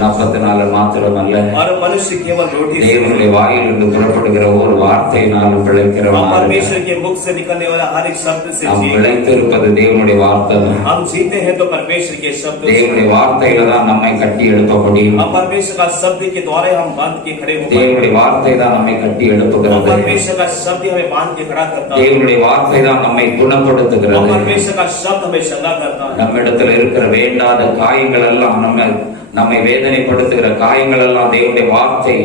மனுஷன் அப்பத்தினால மாத்திரமல்ல, और मनुष्य केवल रोटी से, தேவனுடைய வாயிலிருந்து புறப்படுகிற ஒரு வார்த்தையினாலும் பிழைக்கிறவன். परमेश्वर के मुख से निकलने वाला हर एक शब्द से நாம் பிழைத்திருப்பது தேவனுடைய வார்த்தை. हम जीते हैं तो परमेश्वर के शब्द, தேவனுடைய வார்த்தையில தான் நம்மை கட்டி எழுப்ப முடியும். परमेश्वर का शब्द के द्वारा हम बांध के खड़े होते हैं। தேவனுடைய வார்த்தை தான் நம்மை கட்டி எழுப்புகிறது. परमेश्वर का शब्द हमें बांध के खड़ा करता है। தேவனுடைய வார்த்தை தான் நம்மை குணப்படுத்துகிறது. परमेश्वर का शब्द हमें चंगा करता है। நம்மிடத்தில் இருக்கிற வேண்டாத காயங்கள் எல்லாம் நம்மை வேதனைப்படுத்துகிற காயங்கள் எல்லாம் தேவனுடைய வார்த்தை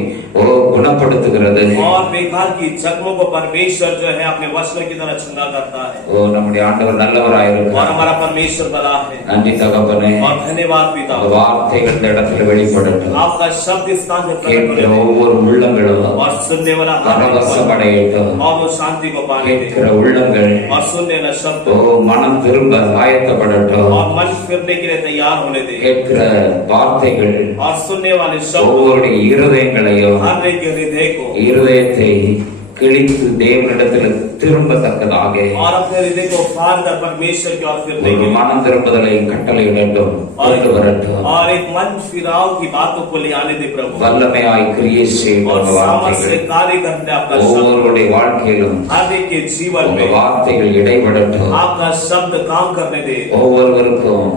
குணப்படுத்துகிறது. और बेकार की जख्मों को परमेश्वर जो है अपने वचनों की तरह चंगा करता है। நம்முடைய ஆண்டவர் நல்லவராய் இருக்கிறார். और हमारा परमेश्वर भला है। நன்றி தகப்பனே. और धन्यवाद पिता। வார்த்தைகள் இந்த இடத்துல வெளிப்படட்டும். आपका शब्द इस स्थान पे प्रकट கேட்கிற ஒவ்வொரு உள்ளங்களும் और सुनने वाला பரவசமடையட்டும். और वो शांति को पाने दे। கேட்கிற உள்ளங்கள் और सुनने वाला शब्द மனம் திரும்ப ஆயத்தப்படட்டும். और मन फिरने के लिए तैयार होने दे। கேட்கிற வார்த்தைகள் और सुनने वाले शब्द ஒவ்வொரு இருதயங்களையும் हर एक हृदय को இருதயத்தை கிழித்து தேவனிடத்தில் திரும்பத்தக்கதாக और अपने हृदय को फाड़ कर परमेश्वर की ओर फिरने ஒரு மனம் திரும்புதலை கட்டளையிடட்டும், கொண்டு வரட்டும். और एक मन फिराव की बातों को ले आने दे प्रभु। வல்லமையாய் கிரியை செய்யும் और सामर्थ से வார்த்தைகள் कार्य करने आपका शब्द ஒவ்வொருடைய வாழ்க்கையிலும் हर एक के जीवन உங்க में வார்த்தைகள் இடைபடட்டும். आपका शब्द काम करने दे। ஒவ்வொருவருக்கும்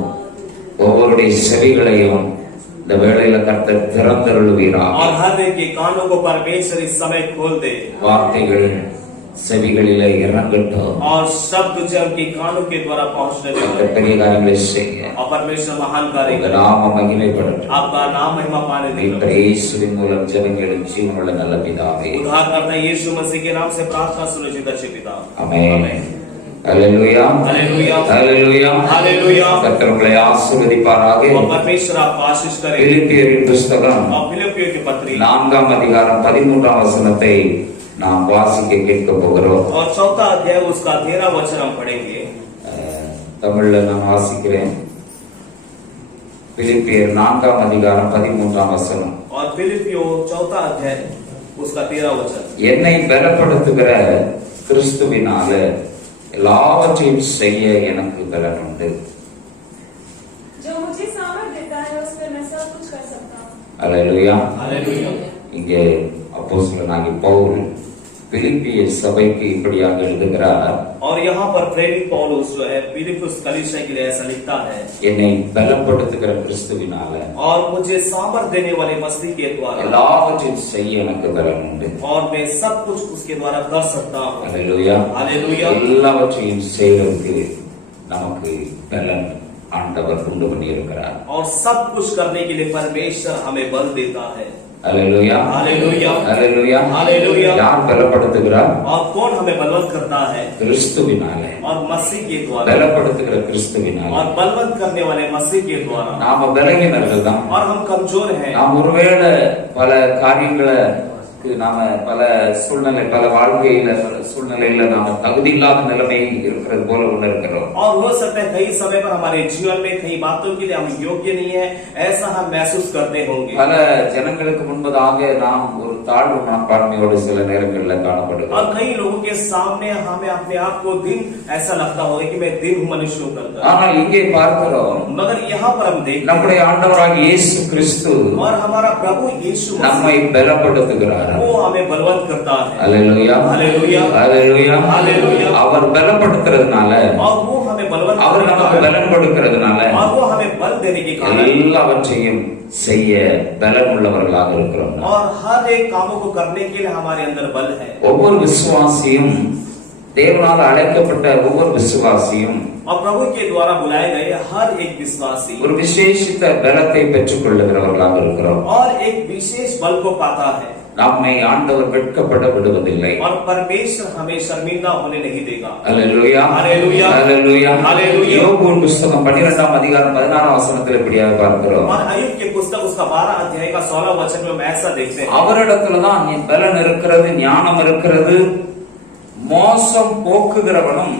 ஒவ்வொருடைய செவிகளையும் இந்த வேளையில கர்த்தர் திறந்தருளுவீராக. और हर एक के कानों को परमेश्वर इस समय खोल दे। வார்த்தைகள் செவிகளிலே இறங்கட்டும். और शब्द जो उनके कानों के द्वारा पहुंचने दे। பெரிய காரியங்களை செய்ய और परमेश्वर महान कार्य உங்க करे। நாம மகிமைப்படட்டும். आपका नाम महिमा पाने दे। இயேசுவின் மூலம் ஜெபங்களின் ஜீவனுள்ள நல்ல பிதாவே. उद्धार करता यीशु मसीह के नाम से प्रार्थना सुनो जी अच्छे पिता। ஆமென். ஹalleluya. हालेलुया। ஹalleluya. हालेलुया। கர்த்தர் உங்களை ஆசீர்வதிப்பாராக. और परमेश्वर आपको आशीष करे। பிலிப்பியரின் புத்தகம் और फिलिप्पियों की पत्री 4 அதிகாரம் 13 வசனத்தை நாம் வாசிக்க கேட்க போகிறோம். और 4 अध्याय उसका 13 वचन हम पढ़ेंगे। தமிழ்ல நான் வாசிக்கிறேன். பிலிப்பியர் 4 அதிகாரம் 13 வசனம். और फिलिप्पियों 4 अध्याय उसका 13 वचन। என்னை பலப்படுத்துகிற கிறிஸ்துவினால எல்லாவற்றையும் செய்ய எனக்கு பலன் உண்டு. जो मुझे सामर्थ देता है उसमें मैं सब कुछ कर सकता हूँ। ஹalleluya. हालेलुया। இங்கே அப்போஸ்தலனாகிய பவுல் பிலிப்பிய சபைக்கு இப்படியாக எழுதுகிறார். और यहाँ पर प्रेरित पौलुस जो है फिलिप्पुस कलीसिया के लिए ऐसा लिखता है, என்னை பலப்படுத்துகிற கிறிஸ்துவினால और मुझे सामर्थ देने वाले मसीह के द्वारा எல்லாவற்றையும் செய்ய எனக்கு பலன் உண்டு. और मैं सब कुछ उसके द्वारा कर सकता हूँ। ஹalleluya. हालेलुया। எல்லாவற்றையும் செய்வதற்கு நமக்கு பலன் ஆண்டவர் உண்டு பண்ணி இருக்கிறார். और सब कुछ करने के लिए परमेश्वर हमें बल देता है। ஹalleluya. हालेलुया। ஹalleluya. हालेलुया। யார் பலப்படுத்துகிறார்? और कौन हमें बलवंत करता है? கிறிஸ்துவினாலே. और मसीह के द्वारा। பலப்படுத்துகிற கிறிஸ்துவினாலே. और बलवंत करने वाले मसीह के द्वारा। நாம பலகீனர்கள் தான். और हम कमजोर हैं। நாம் ஒருவேளை பல காரியங்களை நாம பல சூழ்நிலை பல வாழ்க்கையில பல சூழ்நிலையில நாம தகுதி இல்லாத நிலைமை இருக்கிறது போல உணர்கிறோம். और हो सकता है कई समय पर हमारे जीवन में कई बातों के लिए हम योग्य नहीं है, ऐसा हम महसूस करते होंगे। பல ஜனங்களுக்கு முன்பதாக நாம் ஒரு தாழ்வு மனப்பான்மையோடு சில நேரங்களில் காணப்படுகிறோம். और कई लोगों के सामने हमें अपने आप को दिन ऐसा लगता होगा कि मैं दिन हूँ मनुष्य हूँ करता। ஆனால் இங்கே பார்க்கிறோம், मगर यहाँ पर हम देखते நம்முடைய ஆண்டவராகிய இயேசு கிறிஸ்து और हमारा प्रभु यीशु நம்மை பலப்படுத்துகிறார். वो हमें बलवंत करता है। ஹalleluya. हालेलुया। ஹalleluya. हालेलुया। அவர் பலப்படுத்துறதுனால, और वो हमें बलवंत அவர் நமக்கு பலன் கொடுக்கிறதுனால और वो हमें बल देने के कारण எல்லாவற்றையும் செய்ய பலன் உள்ளவர்களாக இருக்கிறோம். और हर एक कामों को करने के लिए हमारे अंदर बल है। ஒவ்வொரு விசுவாசியும் தேவனால் அழைக்கப்பட்ட ஒவ்வொரு விசுவாசியும் और प्रभु के द्वारा बुलाए गए हर एक विश्वासी ஒரு விசேஷித்த பலத்தை பெற்றுக் கொள்ளுகிறவர்களாக இருக்கிறோம். और एक विशेष बल को पाता है। நம்மை ஆண்டவர் வெட்கப்பட விடுவதில்லை. और परमेश्वर हमें शर्मिंदा होने नहीं देगा। ஹalleluya. हालेलुया। ஹalleluya. हालेलुया। யோபு புத்தகம் 12 அதிகாரம் 16 வசனத்தில் இப்படியாக பார்க்கிறோம். और अय्यूब के पुस्तक उसका 12 अध्याय का 16 वचन में हम ऐसा देखते हैं, அவரிடத்துல தான் பலன் இருக்கிறது, ஞானம் இருக்கிறது. மோசம் போக்குகிறவனும்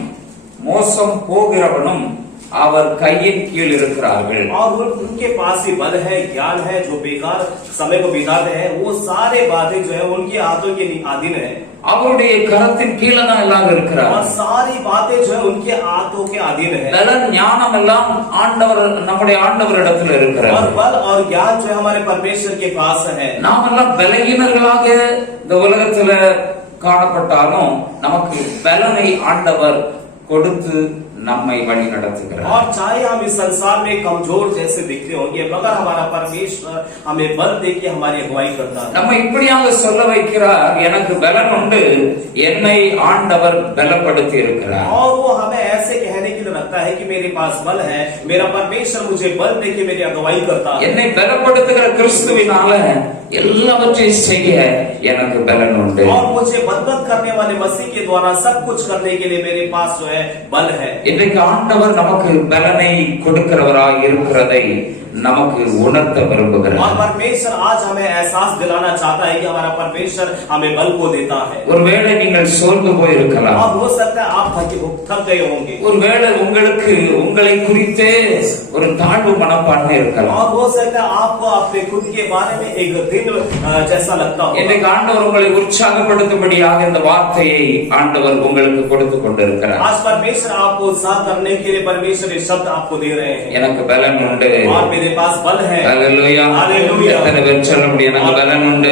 மோசம் போகிறவனும் அவர் கையின் கீழ் இருக்கிறார்கள். और उनके पास ही बल है, ज्ञान है, जो बेकार समय को बिताते हैं वो सारे बातें जो है उनके हाथों के अधीन है. அவருடைய கரத்தின் கீழே தான் எல்லாரும் இருக்கிறார். और सारी बातें जो है उनके हाथों के अधीन है. பலன் ஞானம் எல்லாம் ஆண்டவர் நம்முடைய ஆண்டவரிடத்தில் இருக்கிறார். और बल और ज्ञान जो है हमारे परमेश्वर के पास है. நாம் எல்லாம் பலகீனர்களாக இந்த உலகத்துல காணப்பட்டாலும் நமக்கு பலனை ஆண்டவர் கொடுத்து நம்மை வழி நடத்துகிறார். और चाहे हम इस संसार में कमजोर जैसे दिखते होंगे मगर हमारा परमेश्वर हमें बल देके हमारी अगुवाई करता है. நம்ம இப்படியாக சொல்ல வைக்கிறார், எனக்கு பலன் உண்டு, என்னை ஆண்டவர் பலப்படுத்தி இருக்கிறார். और वो हमें ऐसे कहने के लिए रखता है कि मेरे पास बल है, मेरा परमेश्वर मुझे बल देके मेरी अगुवाई करता है. என்னை பலப்படுத்துகிற கிறிஸ்துவினால எல்லாவற்றையும் செய்ய எனக்கு பலன் உண்டு. और मुझे बलवंत करने वाले मसीह के द्वारा सब कुछ करने के लिए मेरे पास जो है बल है. இன்றைக்கு ஆண்டவர் நமக்கு பலனை கொடுக்கிறவராய் இருக்கிறதை நமக்கு உணர்த்த விரும்புகிறார். और परमेश्वर आज हमें एहसास दिलाना चाहता है कि हमारा परमेश्वर हमें बल को देता है. ஒருவேளை நீங்கள் சோர்ந்து போயிருக்கலாம். और हो सकता है आप थक गए होंगे. ஒருவேளை உங்களுக்கு உங்களை குறித்தே ஒரு தாழ்வு மனப்பான்மை இருக்கலாம். और हो सकता है आपको अपने खुद के बारे में एक दिन जैसा लगता हो. இன்றைக்கு ஆண்டவர் உங்களை உற்சாகப்படுத்தும்படியாக இந்த வார்த்தையை ஆண்டவர் உங்களுக்கு கொடுத்து கொண்டிருக்கிறார். आज परमेश्वर आपको उत्साह करने के लिए परमेश्वर ये शब्द आपको दे रहे हैं. எனக்கு பலன் உண்டு. और मेरे पास बल है. ஹalleluya. हालेलुया. எத்தனை பேர் சொல்ல முடியும் எனக்கு பலன் உண்டு?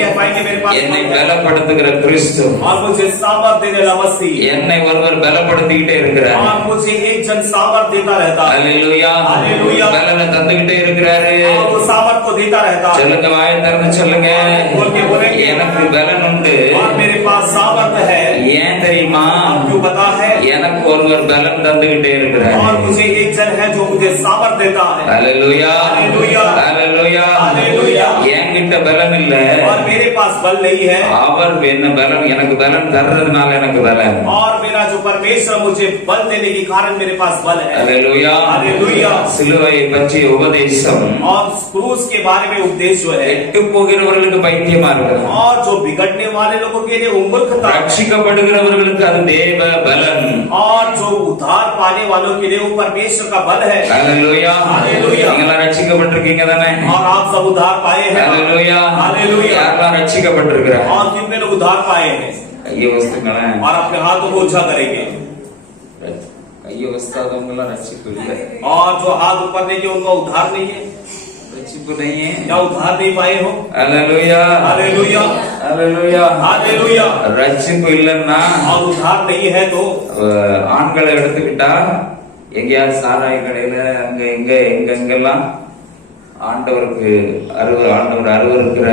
क्या पाएंगे मेरे पास என்னை பலப்படுத்துகிற கிறிஸ்து. और मुझे सामर्थ देने वाला मसीह. என்னை ஒருவர் பலப்படுத்திக்கிட்டே இருக்கிறார். और मुझे एक जन सामर्थ देता रहता है. ஹalleluya. हालेलुया. பலனை தந்துகிட்டே இருக்கிறாரு. और वो सामर्थ को देता रहता है. சொல்லுங்க, வாயை திறந்து சொல்லுங்க, बोल के बोलेंगे எனக்கு பலன் உண்டு. और मेरे पास सामर्थ है. ஏன் தெரியுமா? क्यों पता है? எனக்கு ஒருவர் பலன் தந்துகிட்டே இருக்கிறார். और मुझे एक जन है जो मुझे सामर्थ देता है. ஹalleluya. हालेलुया. ஹalleluya. हालेलुया. என்கிட்ட பலன் இல்ல, और मेरे पास बल नहीं है. அவர் என்ன பலன் எனக்கு பலன் தர்றதுனால எனக்கு பலன். और मेरा जो परमेश्वर मुझे बल देने के कारण मेरे पास बल है. ஹalleluya. हालेलुया. சிலுவை பற்றிய உபதேசம் और क्रूस के बारे में उपदेश जो है கெட்டு போகிறவர்களுக்கு பைத்தியமா இருக்கு. और जो बिगड़ने वाले लोगों के लिए मूर्खता. ரட்சிக்கப்படுகிறவர்களுக்கு அது தேவ பலன். और जो उद्धार पाने वालों के लिए वो परमेश्वर का बल है. ஹalleluya. हालेलुया. நீங்க ரட்சிக்கப்பட்டிருக்கீங்க தானே? और आप सब उद्धार पाए हैं. ஹalleluya. हालेलुया. யாரெல்லாம் ரட்சிக்கப்பட்டிருக்கிறாங்க? और कितने लोग उद्धार पाए हैं? கையை வஸ்துங்களேன். और अपने हाथों को ऊंचा करेंगे. கையை வஸ்தாதவங்க எல்லாம் ரட்சிப்பு இல்லை. और जो हाथ ऊपर नहीं किए उनका उद्धार नहीं है. ரட்சிப்பு नहीं है. क्या उद्धार नहीं पाए हो? ஹalleluya. हालेलुया. ஹalleluya. हालेलुया. ரட்சிப்பு இல்லைன்னா और उद्धार नहीं है तो ஆண்களை எடுத்துக்கிட்டா எங்கேயாவது சாராய கடையில அங்க இங்க எங்கெங்கெல்லாம் ஆண்டவர் அருவருக்கிற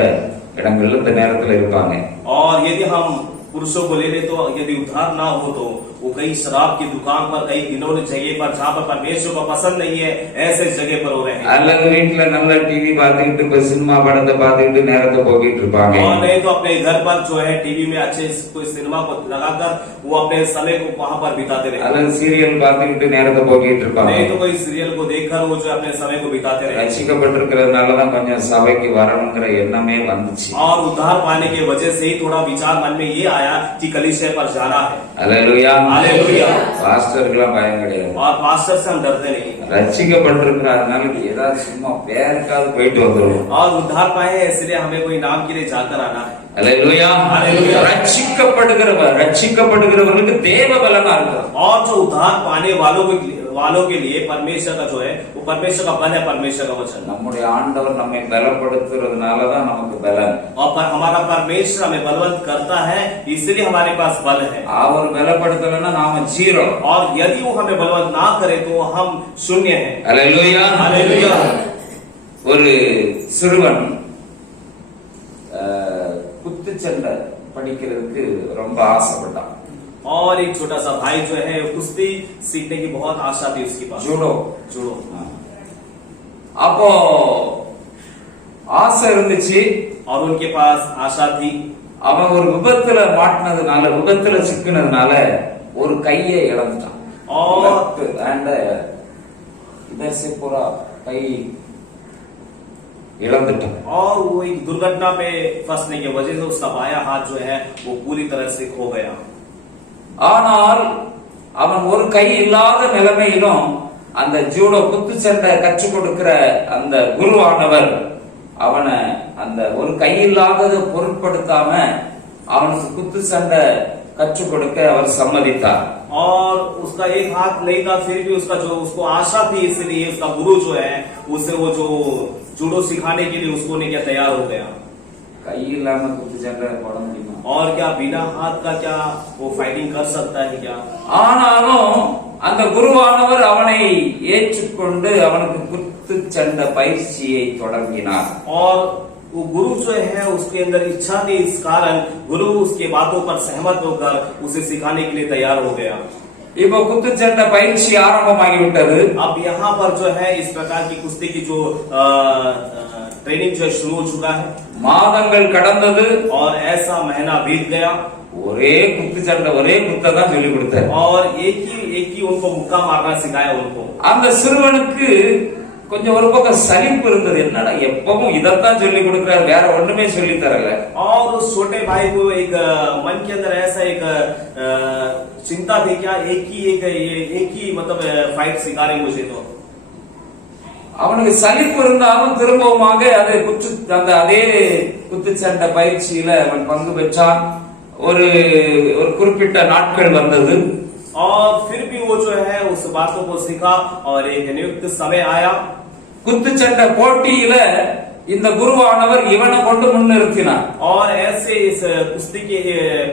இடங்கள்ல இந்த நேரத்துல இருப்பாங்க. और यदि हम पुरुषों को ले ले तो यदि उद्धार ना हो तो वो कई शराब की दुकान पर, कई घिनौनी जगह पर जहाँ पर परमेश्वर को पसंद नहीं है ऐसे जगह पर हो रहे हैं. அல்லது வீட்டுல நல்ல டிவி பார்த்துக்கிட்டு சினிமா படத்தை பார்த்துக்கிட்டு நேரத்தை போக்கிட்டு இருப்பாங்க. और नहीं तो अपने घर पर जो है टीवी में अच्छे कोई सिनेमा को लगाकर वो अपने समय को वहाँ पर बिताते रहे. அல்லது சீரியல் பார்த்துக்கிட்டு நேரத்தை போக்கிட்டு இருப்பாங்க. नहीं तो कोई सीरियल को देखकर वो जो अपने समय को बिताते रहे. ரட்சிக்கப்பட்டிருக்கிறதுனாலதான் கொஞ்சம் சபைக்கு வரணுங்கிற எண்ணமே வந்துச்சு. और उद्धार पाने की वजह से ही थोड़ा विचार मन में ये आया कि कलीसिया पर जाना है. ஹalleluya. हालेलुया. பாஸ்டருக்குலாம் பயம் கிடையாது. और पास्टर से हम डरते नहीं. ரட்சிக்கப்பட்டிருக்கிறதுனால ஏதாவது சும்மா பேருக்காவது போயிட்டு வந்துருவோம். और उद्धार पाए हैं इसलिए हमें कोई नाम के लिए जाकर आना है. ஹalleluya. हालेलुया. ரட்சிக்கப்படுகிறவர்களுக்கு தேவ பலனா இருக்கும். और जो उद्धार पाने वालों के लिए परमेश्वर का जो है वो परमेश्वर का बल है, परमेश्वर का वचन. நம்முடைய ஆண்டவர் நம்மை பலப்படுத்துறதுனாலதான் நமக்கு பலன். और हमारा परमेश्वर हमें बलवंत करता है इसलिए हमारे पास बल है. அவர் பலப்படுத்தலைன்னா நாம ஜீரோ. और यदि वो हमें बलवंत ना करे तो हम शून्य है. ஹalleluya. हालेलुया. ஒரு சிறுவன் குத்துச்சண்டை படிக்கிறதுக்கு ரொம்ப ஆசைப்பட்டான். और एक छोटा सा भाई जो है कुश्ती सीखने की बहुत आशा थी उसके पास. ஜூடோ. அப்போ ஆசை இருந்துச்சு. और उनके पास आशा थी. அவன் ஒரு விபத்துல சிக்கினதுனால ஒரு கையை இழந்துட்டான். इधर से पूरा कई इलंदटन. और वो एक दुर्घटना पे फंसने की वजह से उसका बायां हाथ जो है वो पूरी तरह से खो गया. ஆனால் அவன் ஒரு கை இல்லாத நிலைமையிலும் அந்த ஜூடோ குத்துச்சண்டை கற்றுக் கொடுக்கிற அந்த குருவானவர் அவனை அந்த ஒரு கை இல்லாததை பொருட்படுத்தாம அவனுக்கு குத்துச்சண்டை கற்றுக் கொடுக்க அவர் சம்மதித்தார். और उसका एक हाथ नहीं था, फिर भी उसका जो उसको आशा थी, इसलिए उसका गुरु जो है उसे वो जो जूडो सिखाने के लिए उसको ने क्या तैयार हो गया. கை இல்லாம குத்துச்சண்டை போட முடியுமா? और क्या बिना हाथ का क्या वो फाइटिंग कर सकता है क्या? ஆனாலும் அந்த குருவானவர் அவனை ஏற்றுக்கொண்டு அவனுக்கு குத்துச்சண்டை பயிற்சியை தொடங்கினார். और वो गुरु जो है उसके अंदर इच्छा थी, इस कारण गुरु उसके बातों पर सहमत होकर उसे सिखाने के लिए तैयार हो गया. இப்போ குத்துச்சண்டை பயிற்சி ஆரம்பமாகிவிட்டது. अब यहाँ पर जो है इस प्रकार की कुश्ती की जो ट्रेनिंग जो शुरू हो चुका है. மாதங்கள் கடந்தது. और ऐसा महीना बीत गया. ஒரே குத்துச்சண்டை ஒரே குத்தை தான் சொல்லி கொடுத்தார். और एक ही उनको मुक्का मारना सिखाया उनको. அந்த சிறுவனுக்கு கொஞ்சம் ஒரு பக்கம் சலிப்பு இருந்தது. என்னடா எப்பவும் இதைத்தான் சொல்லி கொடுக்கிறார், வேற ஒண்ணுமே சொல்லி தரல. और उस छोटे भाई को एक मन के अंदर ऐसा एक चिंता थी, क्या एक ही मतलब फाइट सिखा रहे मुझे. तो அவனுக்கு சலிப்பு இருந்தாலும் திரும்பவுமாக அதே குத்துச்சண்டை பயிற்சியில அவன் பங்கு பெற்றான். ஒரு குறிப்பிட்ட நாட்கள் வந்தது. और फिर भी वो जो है उस बातों को सीखा और एक नियुक्त समय आया. குத்துச்சண்டை போட்டியில இந்த குருவானவர் இவனை கொண்டு முன்னிறுத்தினார். और ऐसे इस कुश्ती के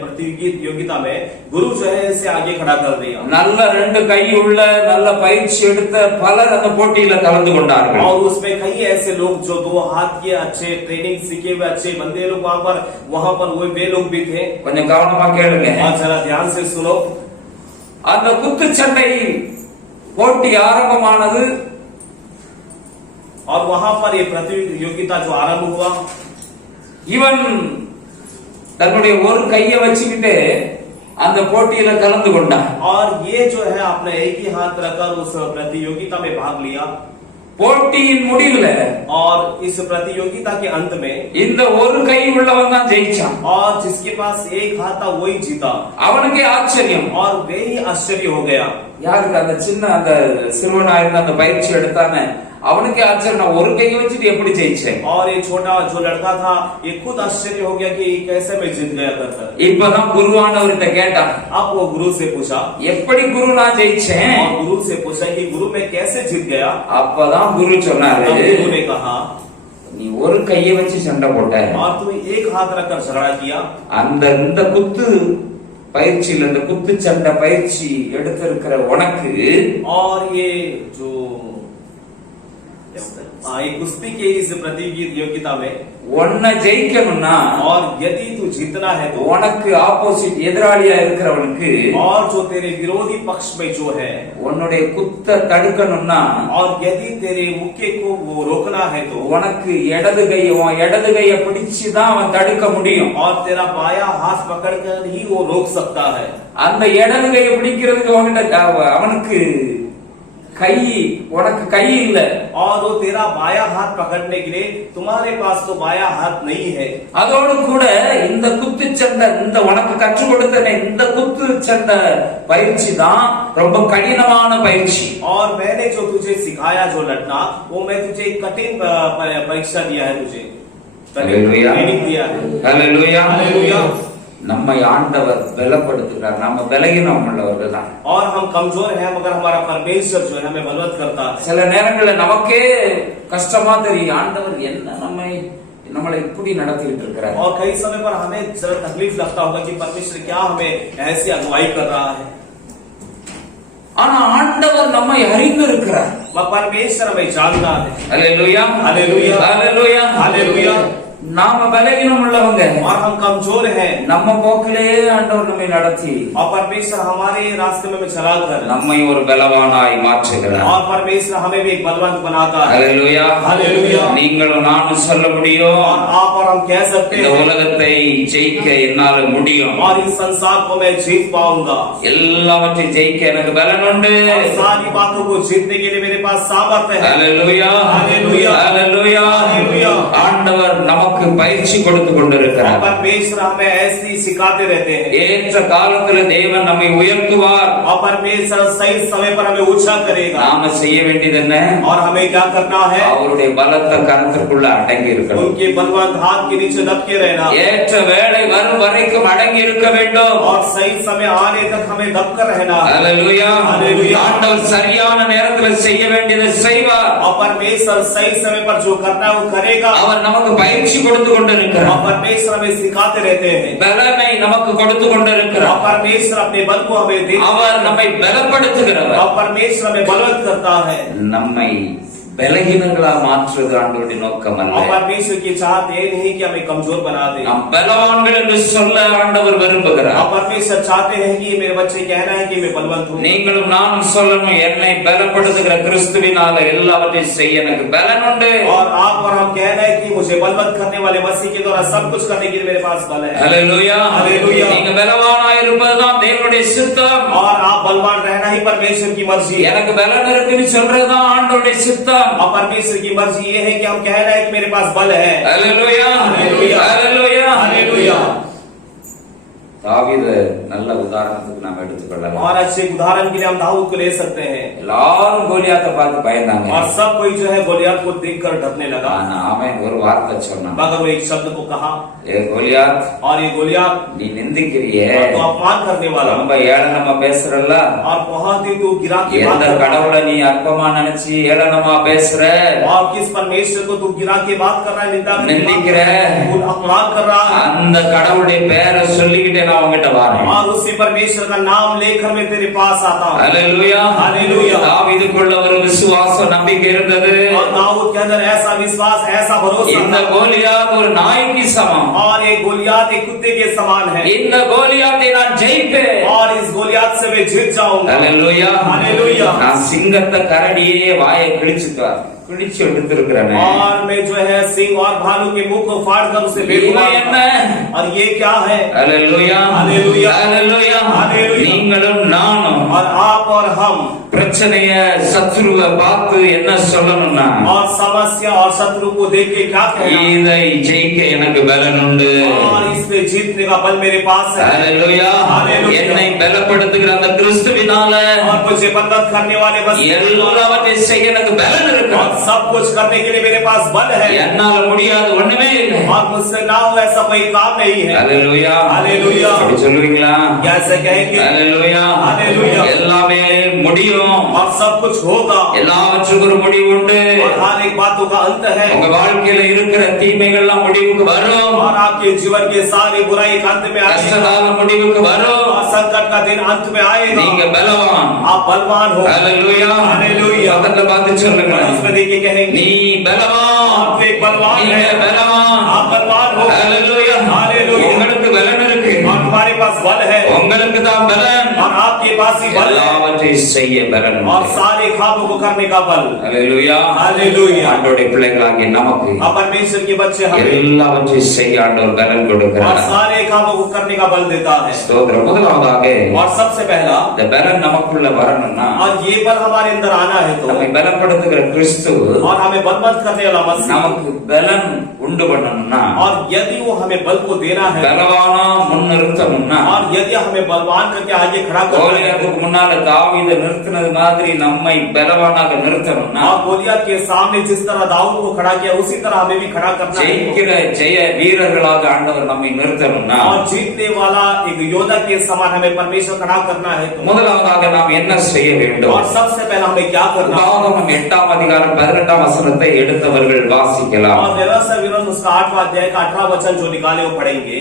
प्रतियोगिता में गुरु जो है इसे आगे खड़ा कर दिया. நல்ல ரெண்டு கை उள்ள நல்ல பயிற்சி எடுத்த பலர் அந்த போட்டியில கலந்து கொண்டார்கள். और उसमें कई ऐसे लोग जो दो हाथ के अच्छे ट्रेनिंग सीखे हुए अच्छे बंदे लोग वहां पर वे लोग भी थे. கொஞ்சம் கவனமா கேளுங்க. और जरा ध्यान से सुनो. அந்த குத்துச்சண்டை போட்டி ஆரம்பமானது. और वहां पर ये प्रतियोगिता जो आरंभ हुआ. இவன் தன்னுடைய ஒரு கையை வச்சுக்கிட்டு அந்த போட்டியில கலந்து கொண்டான். और ये जो है अपने एक ही हाथ रखकर उस प्रतियोगिता में भाग लिया. போட்டியின் முடிவுல और इस प्रतियोगिता के अंत में இந்த ஒரு கை உள்ளவன் தான் ஜெயிச்சான். और जिसके पास एक हाथ था वही जीता. அவனுக்கே ஆச்சரியம். और वे ही आश्चर्य हो गया. யாருக்கு? அந்த சின்ன அந்த சிறுவனா இருந்த அந்த பயிற்சி எடுத்தானே அவனுக்கே ஆச்சரியம், நான் ஒரு கையை வச்சுட்டு எப்படி ஜெயிச்சேன். और ये छोटा जो लड़का था ये खुद आश्चर्य हो गया कि कैसे मैं जीत गया कर. இப்பதான் குருவானவர்கிட்ட கேட்டான். अब वो गुरु से पूछा. எப்படி குரு நான் ஜெயிச்சேன்? और गुरु से पूछा कि गुरु मैं कैसे जीत गया. அப்பதான் குரு சொன்னாரு, गुरु ने कहा நீ ஒரு கையை வச்சு சண்டை போட்ட, और तुम्हें एक हाथ रखकर झगड़ा किया. இந்த குத்து பயிற்சியில் இந்த குத்து சண்டை பயிற்சி எடுத்திருக்கிற உனக்கு और ये जो ये कुश्ती के इस प्रतियोगिता में உன்னை ஜெயிக்கணும்னா और यदि तू जीतना है तो உனக்கு ஆப்போசிட் எதிராளியா இருக்கிறவனுக்கு और जो तेरे विरोधी पक्ष में जो है உன்னுடைய குத்த தடுக்கணும்னா और यदि तेरे मुक्के को वो रोकना है तो உனக்கு இடது கையை பிடிச்சுதான் அவன் தடுக்க முடியும். और तेरा बाया हाथ पकड़कर ही वो रोक सकता है. அந்த இடது கையை பிடிக்கிறதுக்கு அவனுக்கு உனக்கு கை இல்ல. और वो तेरा बाया हाथ पकड़ने के लिए तुम्हारे पास तो बाया हाथ नहीं है. அதோடு கூட இந்த குத்துச்சண்டை இந்த உனக்கு கற்றுக் கொடுத்த இந்த குத்துச்சண்டை பயிற்சி தான் ரொம்ப கடினமான பயிற்சி. और मैंने जो तुझे सिखाया जो लड़ना वो मैं तुझे एक कठिन परीक्षा दिया है, तुझे ट्रेनिंग दिया है. Hallelujah hallelujah. நம்மை ஆண்டவர் பலப்படுத்துகிறார். நம்ம பலகீனம் உள்ளவர்கள் தான். और हम कमजोर हैं मगर हमारा परमेश्वर जो है हमें बलवत करता है. சில நேரங்களில் நமக்கே கஷ்டமா தெரியும், ஆண்டவர் என்ன நம்மளை இப்படி நடத்திட்டு இருக்கிறார். और कई समय पर हमें जरा तकलीफ लगता होगा कि परमेश्वर क्या हमें ऐसी अगुवाई कर रहा है. ஆனா ஆண்டவர் நம்மை அறிந்து இருக்கிறார். परमेश्वर हमें जानता है. Hallelujah hallelujah hallelujah hallelujah. நாம பலகீனம் உள்ளவங்க, और हम कमजोर हैं. நம்ம போக்கிலேயே ஆண்டவர் நம்மை நடத்தி और परमेश्वर हमारे रास्ते में चलाकर நம்மை ஒரு பலவானாய் மாற்றுகிறார். और परमेश्वर हमें भी एक बलवान बनाता है. Hallelujah hallelujah. நீங்களும் நானும் சொல்ல முடியும், और आप और हम कह सकते இந்த हैं உலகத்தை ஜெயிக்க என்னால முடியும். और इस संसार को मैं जीत पाऊंगा. எல்லாவற்றையும் ஜெயிக்க எனக்கு பலன் உண்டு. और सारी बातों को जीतने के लिए मेरे पास सामर्थ्य है. Hallelujah hallelujah. हालेलुया. हालेलुया. ஆண்டவர் நமக்கு நமக்கு பயிற்சி கொடுத்து கொண்டிருக்கிறார். परमेश्वर हमें ऐसे ही सिखाते रहते हैं ஏற்ற காலத்துல தேவன் நம்மை உயர்த்துவார். और परमेश्वर सही समय पर हमें ऊंचा करेगा நாம செய்ய வேண்டியது என்ன? और हमें क्या करना है அவருடைய பலத்த கரத்துக்குள்ள அடங்கி இருக்கணும். उनके बलवान हाथ के नीचे दबके रहना ஏற்ற வேளை வரும் வரைக்கும் அடங்கி இருக்க வேண்டும். और सही समय आने तक हमें दबकर रहना ஹல்லேலூயா. ஹல்லேலூயா. ஆண்டவர் சரியான நேரத்துல செய்ய வேண்டியதை செய்வார். और परमेश्वर सही समय पर जो करना है वो करेगा அவர் நமக்கு பயிற்சி கொடுத்து और கொண்டிருக்கிறார். परमेश्वर हमें सिखाते रहते हैं பலனை நமக்கு கொடுத்து और கொண்டிருக்கிறார். परमेश्वर अपने बल को हमें देता அவர் நம்மை பலப்படுத்துகிறவர். और परमेश्वर हमें बलवंत करता है நம்மை பலகீனங்களா மாற்றுவது ஆண்டவருடைய நோக்கம் और அல்ல. परमेश्वर की चाहत ये नहीं कि हमें कमजोर बना दे நாம் பலவான்கள் என்று சொல்ல ஆண்டவர் और விரும்புகிறார். परमेश्वर चाहते हैं कि मेरे बच्चे कहना है कि मैं बलवंत हूँ நீங்களும் நானும் சொல்லணும், என்னை பலப்படுத்துகிற கிறிஸ்துவினால எல்லாவற்றையும் செய்ய எனக்கு பலன் உண்டு. और आप और हम कहना है कि मुझे बलवंत करने वाले मसीह के द्वारा सब कुछ करने के लिए मेरे पास बल है ஹல்லேலூயா. ஹல்லேலூயா. நீங்க பலவானாய் இருப்பதுதான் தேவனுடைய சித்தம். और आप बलवान रहना ही परमेश्वर की मर्जी है எனக்கு பலன் இருக்குன்னு சொல்றதுதான் ஆண்டவருடைய சித்தம். और परमेश्वर की मर्जी ये है कि हम कहना है कि मेरे पास बल है ஹல்லேலூயா. ஹல்லேலூயா. ஹல்லேலூயா. हालेलुया தாவீது நல்ல உதாரணத்துக்கு நாம எடுத்துக்கொள்ளலாம். और अच्छे उदाहरण के लिए हम दाऊद को ले सकते हैं எல்லாரும் கோலியாத்தை பார்த்து பயந்தாங்க. और सब कोई जो है गोलियत को देखकर डरने लगा ஆனா அவன் ஒரு வார்த்தை சொன்னான், मगर वो एक शब्द को कहा ஏ கோலியாத், और ये गोलियत நீ நிந்திக்கிறியே, तो अपमान करने वाला ரொம்ப ஏளனமா பேசுறல்ல, और बहुत ही तू गिरा के बात எந்த करता है கடவுளை நீ அற்பமா நினைச்சு ஏளனமா பேசுற, और किस परमेश्वर को तू गिरा के बात कर रहा है निंदा कर நிந்திக்கிற, तू अपमान कर रहा है அந்த கடவுளுடைய பேரை சொல்லிக்கிட்டே நான் உங்ககிட்ட வரேன். और उसी परमेश्वर का नाम लेकर मैं तेरे पास आता हूँ ஹல்லேலூயா. ஹல்லேலூயா. தாவீதுக்குள்ள ஒரு விசுவாசம் நம்பிக்கை இருந்தது. और दाऊद के अंदर ऐसा विश्वास ऐसा भरोसा இந்த था கோலியாத் ஒரு நாய்க்கு சமம். और ये गोलियत एक कुत्ते के समान है இந்த கோலியாத்தை நான் ஜெயிப்பேன். और इस गोलियत से मैं जीत जाऊंगा ஹல்லேலூயா. ஹல்லேலூயா. நான் சிங்கத்தை கரடியே வாயை கிழிச்சு எடுத்திருக்கிறேன். और मैं जो है सिंह और भालू के मुंह को फाड़ कर उसे बेदूंगा இவன் என்ன? और ये क्या है ஹல்லேலூயா. ஹல்லேலூயா. ஹல்லேலூயா. ஹல்லேலூயா. நீங்களும் நானும் और आप और हम பிரச்சனைய சத்ருவை பார்த்து என்ன சொல்லணும்னா, और समस्या और शत्रु को देख के क्या कहना இதை ஜெயிக்க எனக்கு பலன் உண்டு. और इसमें जीतने का बल मेरे पास है ஹல்லேலூயா. ஹல்லேலூயா. என்னை பலப்படுத்துகிற அந்த கிறிஸ்துவினால और मुझे बलवंत करने वाले बस எல்லாவற்றையும் செய்ய எனக்கு பலன் இருக்கு. और सब कुछ करने के लिए मेरे पास बल है என்னால முடியாது ஒண்ணுமே இல்லை. और मुझसे ना हो ऐसा कोई काम नहीं है ஹல்லேலூயா. ஹல்லேலூயா. அப்படி சொல்லுவீங்களா? कैसे कहेंगे ஹல்லேலூயா. ஹல்லேலூயா. எல்லாமே முடியும். और सब कुछ होगा எல்லாவற்றுக்கும் ஒரு முடிவு உண்டு. और हर एक बातों का अंत है உங்க வாழ்க்கையில இருக்கிற தீமைகள்லாம் முடிவுக்கு வரும். और आपके जीवन के सारे बुराई एक अंत में आएगी கஷ்டகாலம் முடிவுக்கு வரும். और संकट का दिन अंत में आएगा நீங்க பலவான். आप बलवान हो ஹல்லேலூயா. ஹல்லேலூயா. பக்கத்துல பார்த்து சொல்லுங்க, और उसमें देखिए कहेंगे நீ பலவான். आप एक बलवान நீங்க है பலவான். आप बलवान हो ஹல்லேலூயா. ஹல்லேலூயா. உங்களுக்கு பலன் இருக்கு. और तुम्हारे पास बल है உங்களுக்கு தான் பலன். और आपके पास ही बल है எல்லாவற்றையும் செய்ய பலன் உண்டு. और सारे कामों को करने का बल ஹல்லேலூயா. ஹல்லேலூயா. ஆண்டவருடைய பிள்ளைகளாகிய நமக்கு और परमेश्वर के बच्चे हमें எல்லாவற்றையும் செய்ய ஆண்டவர் பலன் और கொடுக்கிறார். सारे कामों को करने का बल देता है ஸ்தோத்திரம். முதலாவதாக और सबसे पहला இந்த பலன் நமக்குள்ள வரணும்னா और ये बल हमारे अंदर आना है तो நம்மை பலப்படுத்துகிற கிறிஸ்து और हमें बलवंत करने वाला मसीह நமக்கு பலன் உண்டு பண்ணணும்னா, और यदि वो हमें बल को देना है பலவானா முன்னிறுத்தணும்னா, और यदि हमें बलवान करके आगे खड़ा करना है கோலியாத்துக்கு முன்னால தாவீதை நிறுத்தினது மாதிரி நம்மை பலவானாக நிறுத்தணும்னா, और गोलियत के सामने जिस तरह दाऊद को खड़ा किया उसी तरह हमें भी खड़ा करना है ஜெயிக்கிற ஜெய வீரர்களாக ஆண்டவர் நம்மை நிறுத்தணும்னா, और जीतने वाला एक योद्धा के समान हमें परमेश्वर खड़ा करना है तो முதலாவதாக நாம் என்ன செய்ய வேண்டும்? और सबसे पहले हमें क्या करना है உபாகமம் 8ஆம் அதிகாரம் 18ஆம் வசனத்தை எடுத்தவர்கள் வாசிக்கலாம். और व्यवस्था विरोध उसका 8वां अध्याय का 18वां वचन जो निकाले वो पढ़ेंगे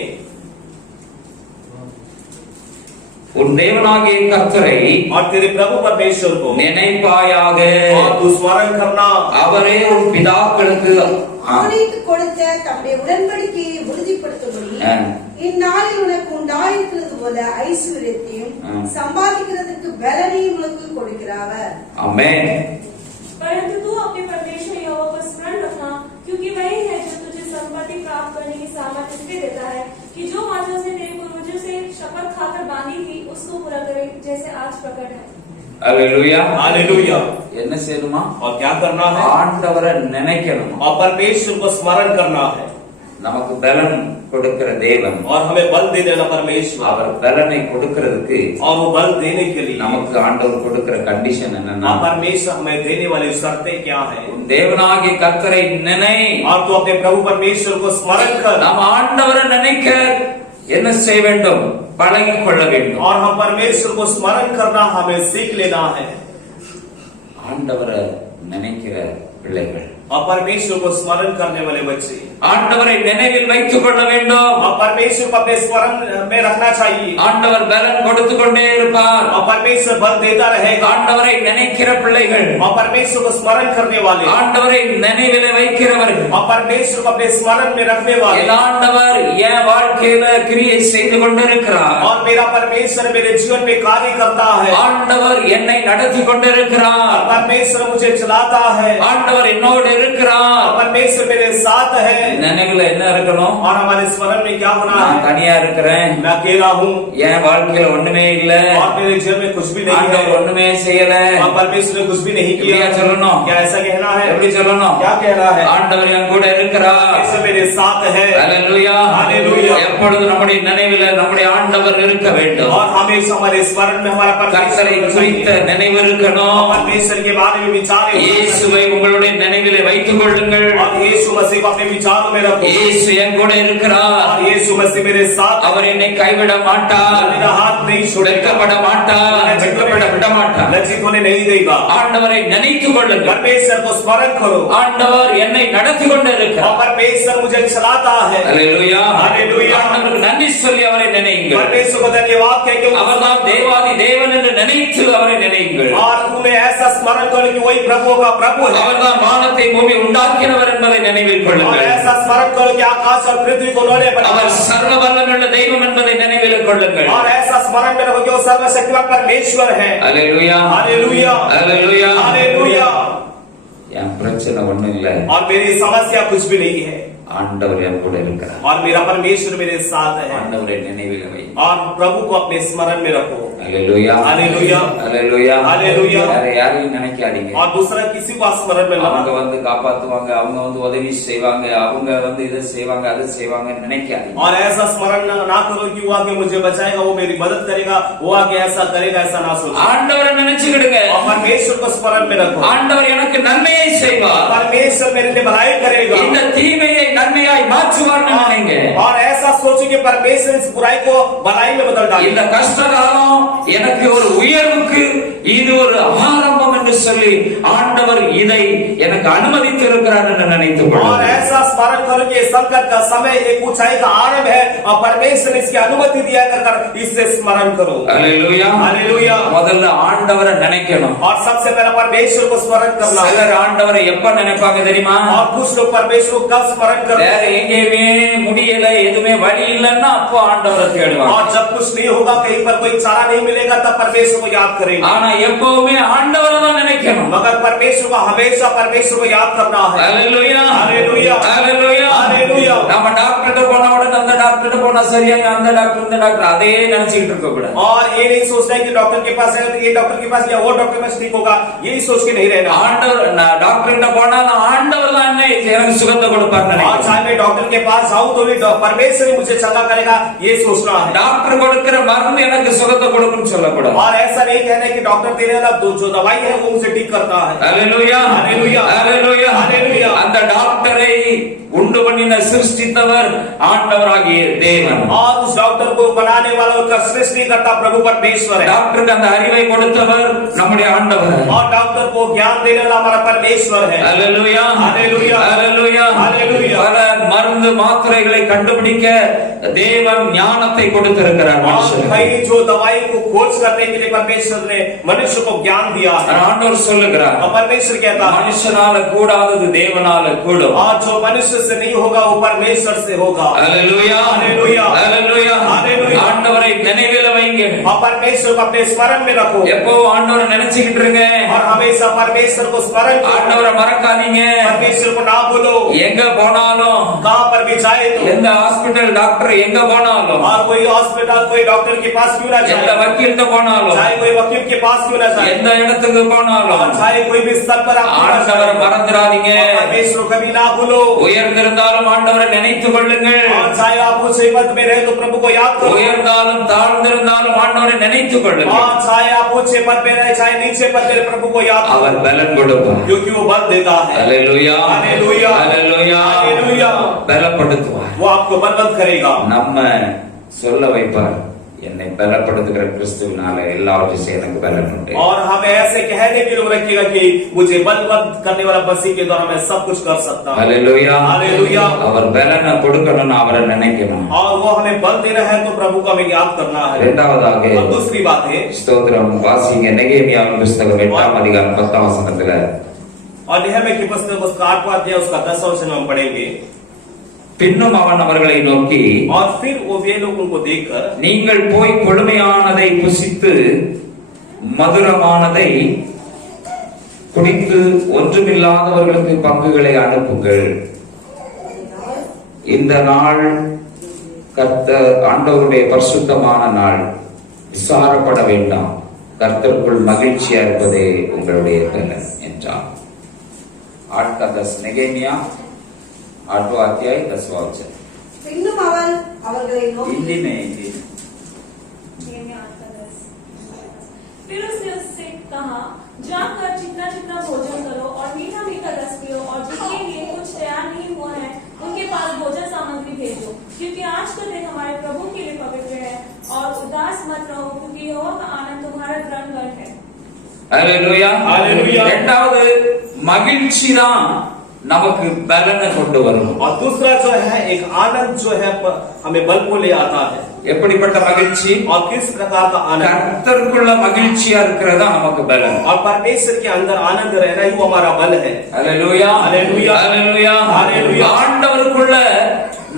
உன் தேவனாகிய கர்த்தரை और तेरे प्रभु परमेश्वर को நினைப்பாயாக, और तू स्मरण करना அவரே உன் பிதாக்களுக்கு ஆணையிட்டு கொடுத்த தம்முடைய உடன்படிக்கையை உறுதிப்படுத்தும்படி இந்நாளில் உனக்கு உண்டாயிருக்கிறது போல ஐஸ்வர்யத்தையும் சம்பாதிக்கிறதுக்கு பலனையும் உனக்கு கொடுக்கிறார். ஆமென். परंतु तू अपने परमेश्वर यहोवा को स्मरण रखना, क्योंकि वही है जो तुझे संपत्ति प्राप्त करने की सामर्थ्य इसलिए देता है कि जो वाचा उसने तेरे पूर्वजों से शपथ खाकर बांधी थी उसको पूरा करे, जैसे आज प्रकट है। அல்லேலூயா. हालेलुया। என்ன செய்யணுமா? और क्या करना है ஆண்டவரை நினைக்கணும். और परमेश्वर को स्मरण करना है நமக்கு பலன் கொடுக்கிற தேவன். और हमें बल देने वाला परमेश्वर, அவர் பலனை கொடுக்கிறதுக்கு और वो बल देने के लिए நமக்கு ஆண்டவர் கொடுக்கிற கண்டிஷன் என்னன்னா, परमेश्वर हमें देने वाली शर्तें क्या है? தேவனாகிய கர்த்தரை நினை. और तू अपने प्रभु परमेश्वर को स्मरण कर. நாம் ஆண்டவரை நினைக்க என்ன செய்ய வேண்டும்? பழகிக் கொள்ள வேண்டும். और हम परमेश्वर को स्मरण करना हमें सीख लेना है. ஆண்டவரை நினைக்கிற பிள்ளைகள், और परमेश्वर को स्मरण करने वाले बच्चे ஆண்டவரை நினைவில் வைத்துக் கொள்ள வேண்டும். और परमेश्वर को अपने स्मरण में रखना चाहिए. ஆண்டவர் பலன் கொடுத்து கொண்டே இருப்பார். और परमेश्वर बल देता रहेगा. ஆண்டவரை நினைக்கிற பிள்ளைகள், और परमेश्वर को स्मरण करने वाले, ஆண்டவரை நினைவில் வைக்கிறவர்கள், और परमेश्वर को अपने स्मरण में रखने वाले, என் ஆண்டவர் என் வாழ்க்கையில கிரியை செய்து கொண்டிருக்கிறார். और मेरा परमेश्वर मेरे जीवन में कार्य करता है. ஆண்டவர் என்னை நடத்தி கொண்டிருக்கிறார். परमेश्वर मुझे चलाता है. ஆண்டவர் என்னோடு இருக்கிறார். परमेश्वर मेरे साथ है. நினைவுல என்ன இருக்கணும்? और हमारे स्मरण में क्या होना நான் है? தனியா இருக்கிறேன், मैं अकेला हूँ என் வாழ்க்கையில ஒண்ணுமே இல்ல, और मेरे जीवन में कुछ भी नहीं ஆண்டவர் है, ஒண்ணுமே செய்யல. और परमेश्वर ने कुछ भी नहीं இப்படியா किया. சொல்லணும்? क्या ऐसा कहना है? எப்படி சொல்லணும்? क्या कहना है? ஆண்டவர் என் கூட இருக்கிறார். परमेश्वर मेरे साथ है. ஹல்லேலூயா. ஹல்லேலூயா. எப்பொழுது நம்முடைய நினைவில நம்முடைய ஆண்டவர் இருக்க வேண்டும். और हमेशा हमारे स्मरण में हमारा கர்த்தரை குறித்த நினைவு இருக்கணும். परमेश्वर के बारे में विचार, இயேசுவை உங்களுடைய நினைவிலே வைத்துக் கொள்ளுங்கள். और यीशु मसीह को अपने विचारों में रखो. இயேசு என் கூட இருக்கிறார். और यीशु मसीह मेरे साथ, அவர் என்னை கைவிட மாட்டார், मेरा हाथ नहीं छोड़ेगा, வெட்கப்பட மாட்டார், வெட்கப்பட விட மாட்டார். लज्जित होने नहीं देगा. ஆண்டவரை நினைத்துக் கொள்ளுங்கள். परमेश्वर को स्मरण करो. ஆண்டவர் என்னை நடத்தி கொண்டு और இருக்கிறார். परमेश्वर मुझे चलाता है. ஹல்லேலூயா. ஹல்லேலூயா. ஆண்டவருக்கு நன்றி சொல்லி அவரை நினையுங்கள். परमेश्वर को धन्यवाद कह के அவர்தான் தேவாதி தேவன் என்று நினைத்து அவரை நினையுங்கள். और उन्हें ऐसा स्मरण करो कि वही प्रभु का प्रभु है. அவர்தான் வானத்தை பூமி உண்டாக்கினவர் என்பதை நினைவில் और கொள்ளுங்கள். ऐसा स्मरण करो कि आकाश और पृथ्वी को उन्होंने அவர் बनाया. சர்வ வல்லமையுள்ள தெய்வம் என்பதை நினைவில் கொள்ளுங்கள். और ऐसा स्मरण में रखो कि वो सर्वशक्तिमान परमेश्वर है. ஹல்லேலூயா. हालेलुया. ஹல்லேலூயா. हालेलुया. என் பிரச்சனை ஒண்ணும் இல்ல, और मेरी समस्या कुछ भी नहीं है, ஆண்டவர் என் கூட இருக்கிறார். और मेरा परमेश्वर मेरे साथ है. ஆண்டவரை நினைவில் வை. और प्रभु को अपने स्मरण में रखो. ஹல்லேலூயா. हालेलुया. ஹல்லேலூயா. ஹல்லேலூயா. வேற யாரையும் நினைக்காதீங்க. और दूसरा किसी को स्मरण में அவங்க लाना. வந்து காப்பாத்துவாங்க, அவங்க வந்து உதவி செய்வாங்க, அவங்க வந்து இதை செய்வாங்க அதை செய்வாங்க நினைக்காதீங்க. और ऐसा स्मरण ना करो कि वो आके मुझे बचाएगा, वो मेरी मदद करेगा, वो आके ऐसा करेगा, ऐसा ना सोचो. ஆண்டவரை நினைச்சுக்கிடுங்க. और परमेश्वर को स्मरण में रखो. ஆண்டவர் எனக்கு நன்மையை செய்வார், परमेश्वर मेरे लिए भलाई करेगा. இந்த தீமையை நன்மையாய் மாற்றுவார்னு நினைங்க. और ऐसा सोचो कि परमेश्वर इस बुराई को भलाई में बदल இந்த डालेगा. கஷ்ட காலம் எனக்கு ஒரு உயர்வுக்கு இது ஒரு ஆரம்பம் என்று சொல்லி ஆண்டவர் இதை எனக்கு அனுமதித்து இருக்கிறார் என்று நினைத்துக் और கொள்ளுங்கள். ऐसा स्मरण करो कि संकट का समय एक ऊंचाई का आरंभ है, और परमेश्वर ने इसकी अनुमति दिया कर इससे स्मरण करो. ஹல்லேலூயா. हालेलुया. முதல்ல ஆண்டவரை நினைக்கணும். और सबसे पहला परमेश्वर को स्मरण करना. சிலர் ஆண்டவரை எப்ப நினைப்பாங்க தெரியுமா? और कुछ लोग परमेश्वर को कब स्मरण करते வேற हैं? எங்கேயுமே முடியல, எதுவுமே வழி இல்லைன்னா அப்போ ஆண்டவரை தேடுவாங்க. और जब कुछ नहीं होगा, कहीं पर कोई चारा नहीं मिलेगा, तब परमेश्वर को याद करेंगे. ஆனா எப்பவுமே ஆண்டவரை தான் நினைக்கணும். मगर परमेश्वर को हमेशा परमेश्वर को याद करना है. ஹல்லேலூயா. ஹல்லேலூயா. ஹல்லேலூயா. ஹல்லேலூயா. நம்ம டாக்டர்கிட்ட போன உடனே அந்த டாக்டர்கிட்ட போனா சரியாங்க, அந்த டாக்டர் இந்த டாக்டர் அதே நினைச்சிட்டு இருக்க கூடாது. और ये नहीं सोचना है कि डॉक्टर के पास है तो ये डॉक्टर के पास या वो डॉक्टर के पास ठीक होगा, यही सोच के नहीं रहना. ஆண்டவர் டாக்டர் கிட்ட போனா ஆண்டவர் தான் எனக்கு சுகத்தை கொடுப்பார் और நினைக்கிறேன். चाहे मैं डॉक्टर के पास जाऊं तो भी परमेश्वर ही मुझे चंगा करेगा, ये सोचना है. டாக்டர் கொடுக்கிற மருந்து எனக்கு சுகத்தை கொடுக்கும்னு சொல்லக்கூடாது. और ऐसा नहीं कहना है कि डॉक्टर देने वाला जो दवाई है वो मुझे ठीक करता है. ஹல்லேலூயா. ஹல்லேலூயா. ஹல்லேலூயா. ஹல்லேலூயா. அந்த டாக்டரை உண்டு பண்ணின சிருஷ்டித்தவர் ஆண்டவராகிய தேவன். और उस डॉक्टर को बनाने वाला उसका सृष्टि करता प्रभु परमेश्वर है. டாக்டருக்கு அந்த அறிவை கொடுத்தவர் நம்முடைய ஆண்டவர். और डॉक्टर को ज्ञान देने वाला हमारा परमेश्वर है. ஹல்லேலூயா. ஹல்லேலூயா. ஹல்லேலூயா. ஹல்லேலூயா. பல மருந்து மாத்திரைகளை கண்டுபிடிக்க தேவன் ஞானத்தை கொடுத்திருக்கிறார் और மனுஷனுக்கு. कई जो दवाई को खोज करने के लिए परमेश्वर ने मनुष्य को ज्ञान दिया है. ஆண்டவர் சொல்லுகிறார், और परमेश्वर कहता है மனுஷனால கூடாதது தேவனால கூடும். और जो मनुष्य से नहीं होगा वो परमेश्वर से होगा. ஹல்லேலூயா. ஹல்லேலூயா. ஹல்லேலூயா. ஹல்லேலூயா. ஆண்டவரை நினைவில் வைங்க. और परमेश्वर को अपने स्मरण में रखो. எப்போ ஆண்டவரை நினைச்சுக்கிட்டு இருங்க. और हमेशा परमेश्वर को स्मरण करो, ஆண்டவரை மறக்காதீங்க. परमेश्वर को ना भूलो। எங்க போனாலும், कहाँ पर भी जाए तो, எந்த ஹாஸ்பிடல் டாக்டர் எங்க போனாலும், और कोई हॉस्पिटल कोई डॉक्टर के पास क्यों ना எந்த जाए, வக்கீல்கிட்ட போனாலும், चाहे कोई वकील के पास क्यों ना जाए, எந்த இடத்துக்கு போனாலும், और चाहे कोई भी स्थल पर आप क्यों ना ஆண்டவரை जाए, மறந்துடாதீங்க. परमेश्वर को कभी ना भूलो। உயர்ந்திருந்தாலும் ஆண்டவரை நினைத்துக் கொள்ளுங்கள். और चाहे आप ऊंचे पद में रहे तो प्रभु को याद करो, உயர்ந்தாலும் தாழ்ந்திருந்தாலும் ஆண்டவரை நினைத்துக் கொள்ளுங்கள். और चाहे आप ऊंचे पद में रहे चाहे नीचे पद में रहे, प्रभु को याद करो, அவர் பலன் கொடுப்பார். क्योंकि वो बल देता है। அல்லேலூயா, हालेलुया, அல்லேலூயா. हालेलुया। பலப்படுத்துவார். वो आपको बलवंत करेगा। நம்ம சொல்ல வைப்பார், என்னை பலப்படுத்துகிற கிறிஸ்துவினால எல்லாவற்றையும் எனக்கு பலன் உண்டு. और हमें ऐसे कहने के लिए रखिएगा कि मुझे बलवंत करने वाला मसीह के द्वारा मैं सब कुछ कर सकता हूँ। அல்லேலூயா, हालेलुया। அவர் பலனை கொடுக்கணும்னு அவரை நினைக்கணும். और वो हमें बल देना है तो प्रभु को हमें याद करना है। இரண்டாவதாக और दूसरी बात है, ஸ்தோத்திரம், வாசிங்க நெகேமியாவின் புத்தகம் 8ஆம் அதிகாரம் 10ஆம் வசனத்துல. और नहम्याह की पुस्तक उसका 8वां अध्याय उसका 10वां वचन हम पढ़ेंगे। பின்னும் அவன் அவர்களை நோக்கி, और फिर वो वे लोग उनको देखकर, நீங்கள் போய் கொழுமையானதை புசித்து மதுரமானதை குடித்து ஒன்றுமில்லாதவர்களுக்கு பங்குகளை அனுப்புங்கள். இந்த நாள் கர்த்தர் ஆண்டவருடைய பரிசுத்தமான நாள், விசாரப்பட வேண்டாம், கர்த்தருக்குள் மகிழ்ச்சியா இருப்பதே உங்களுடைய பலன் என்றார். 8 நெகேமியா 8वां अध्याय 10वां वचन। பின்னும் அவன் அவர்களை நோக்கி, हिंदी में फिर उसने उससे कहा, जाकर चिकना चिकना भोजन करो और मीठा मीठा रस पियो, और जिनके लिए कुछ तैयार नहीं हुआ है उनके पास भोजन सामग्री भेजो, क्योंकि आज का दिन हमारे प्रभु के लिए पवित्र है। और उदास मत रहो, क्योंकि यहोवा का आनंद तुम्हारा दृढ़ है। அல்லேலூயா, அல்லேலூயா. இரண்டாவது மகிழ்ச்சி தான் நமக்கு பலனை கொண்டு வரும். और दूसरा जो है एक आनंद जो है हमें बल को ले आता है। எப்படிப்பட்ட மகிழ்ச்சி? और किस प्रकार का आनंद? கர்த்தருக்குள்ள மகிழ்ச்சியா இருக்கிறதா நமக்கு பலன். और परमेश्वर के अंदर आनंद रहना ही वो हमारा बल है। அல்லேலூயா, அல்லேலூயா, அல்லேலூயா, அல்லேலூயா. ஆண்டவருக்குள்ள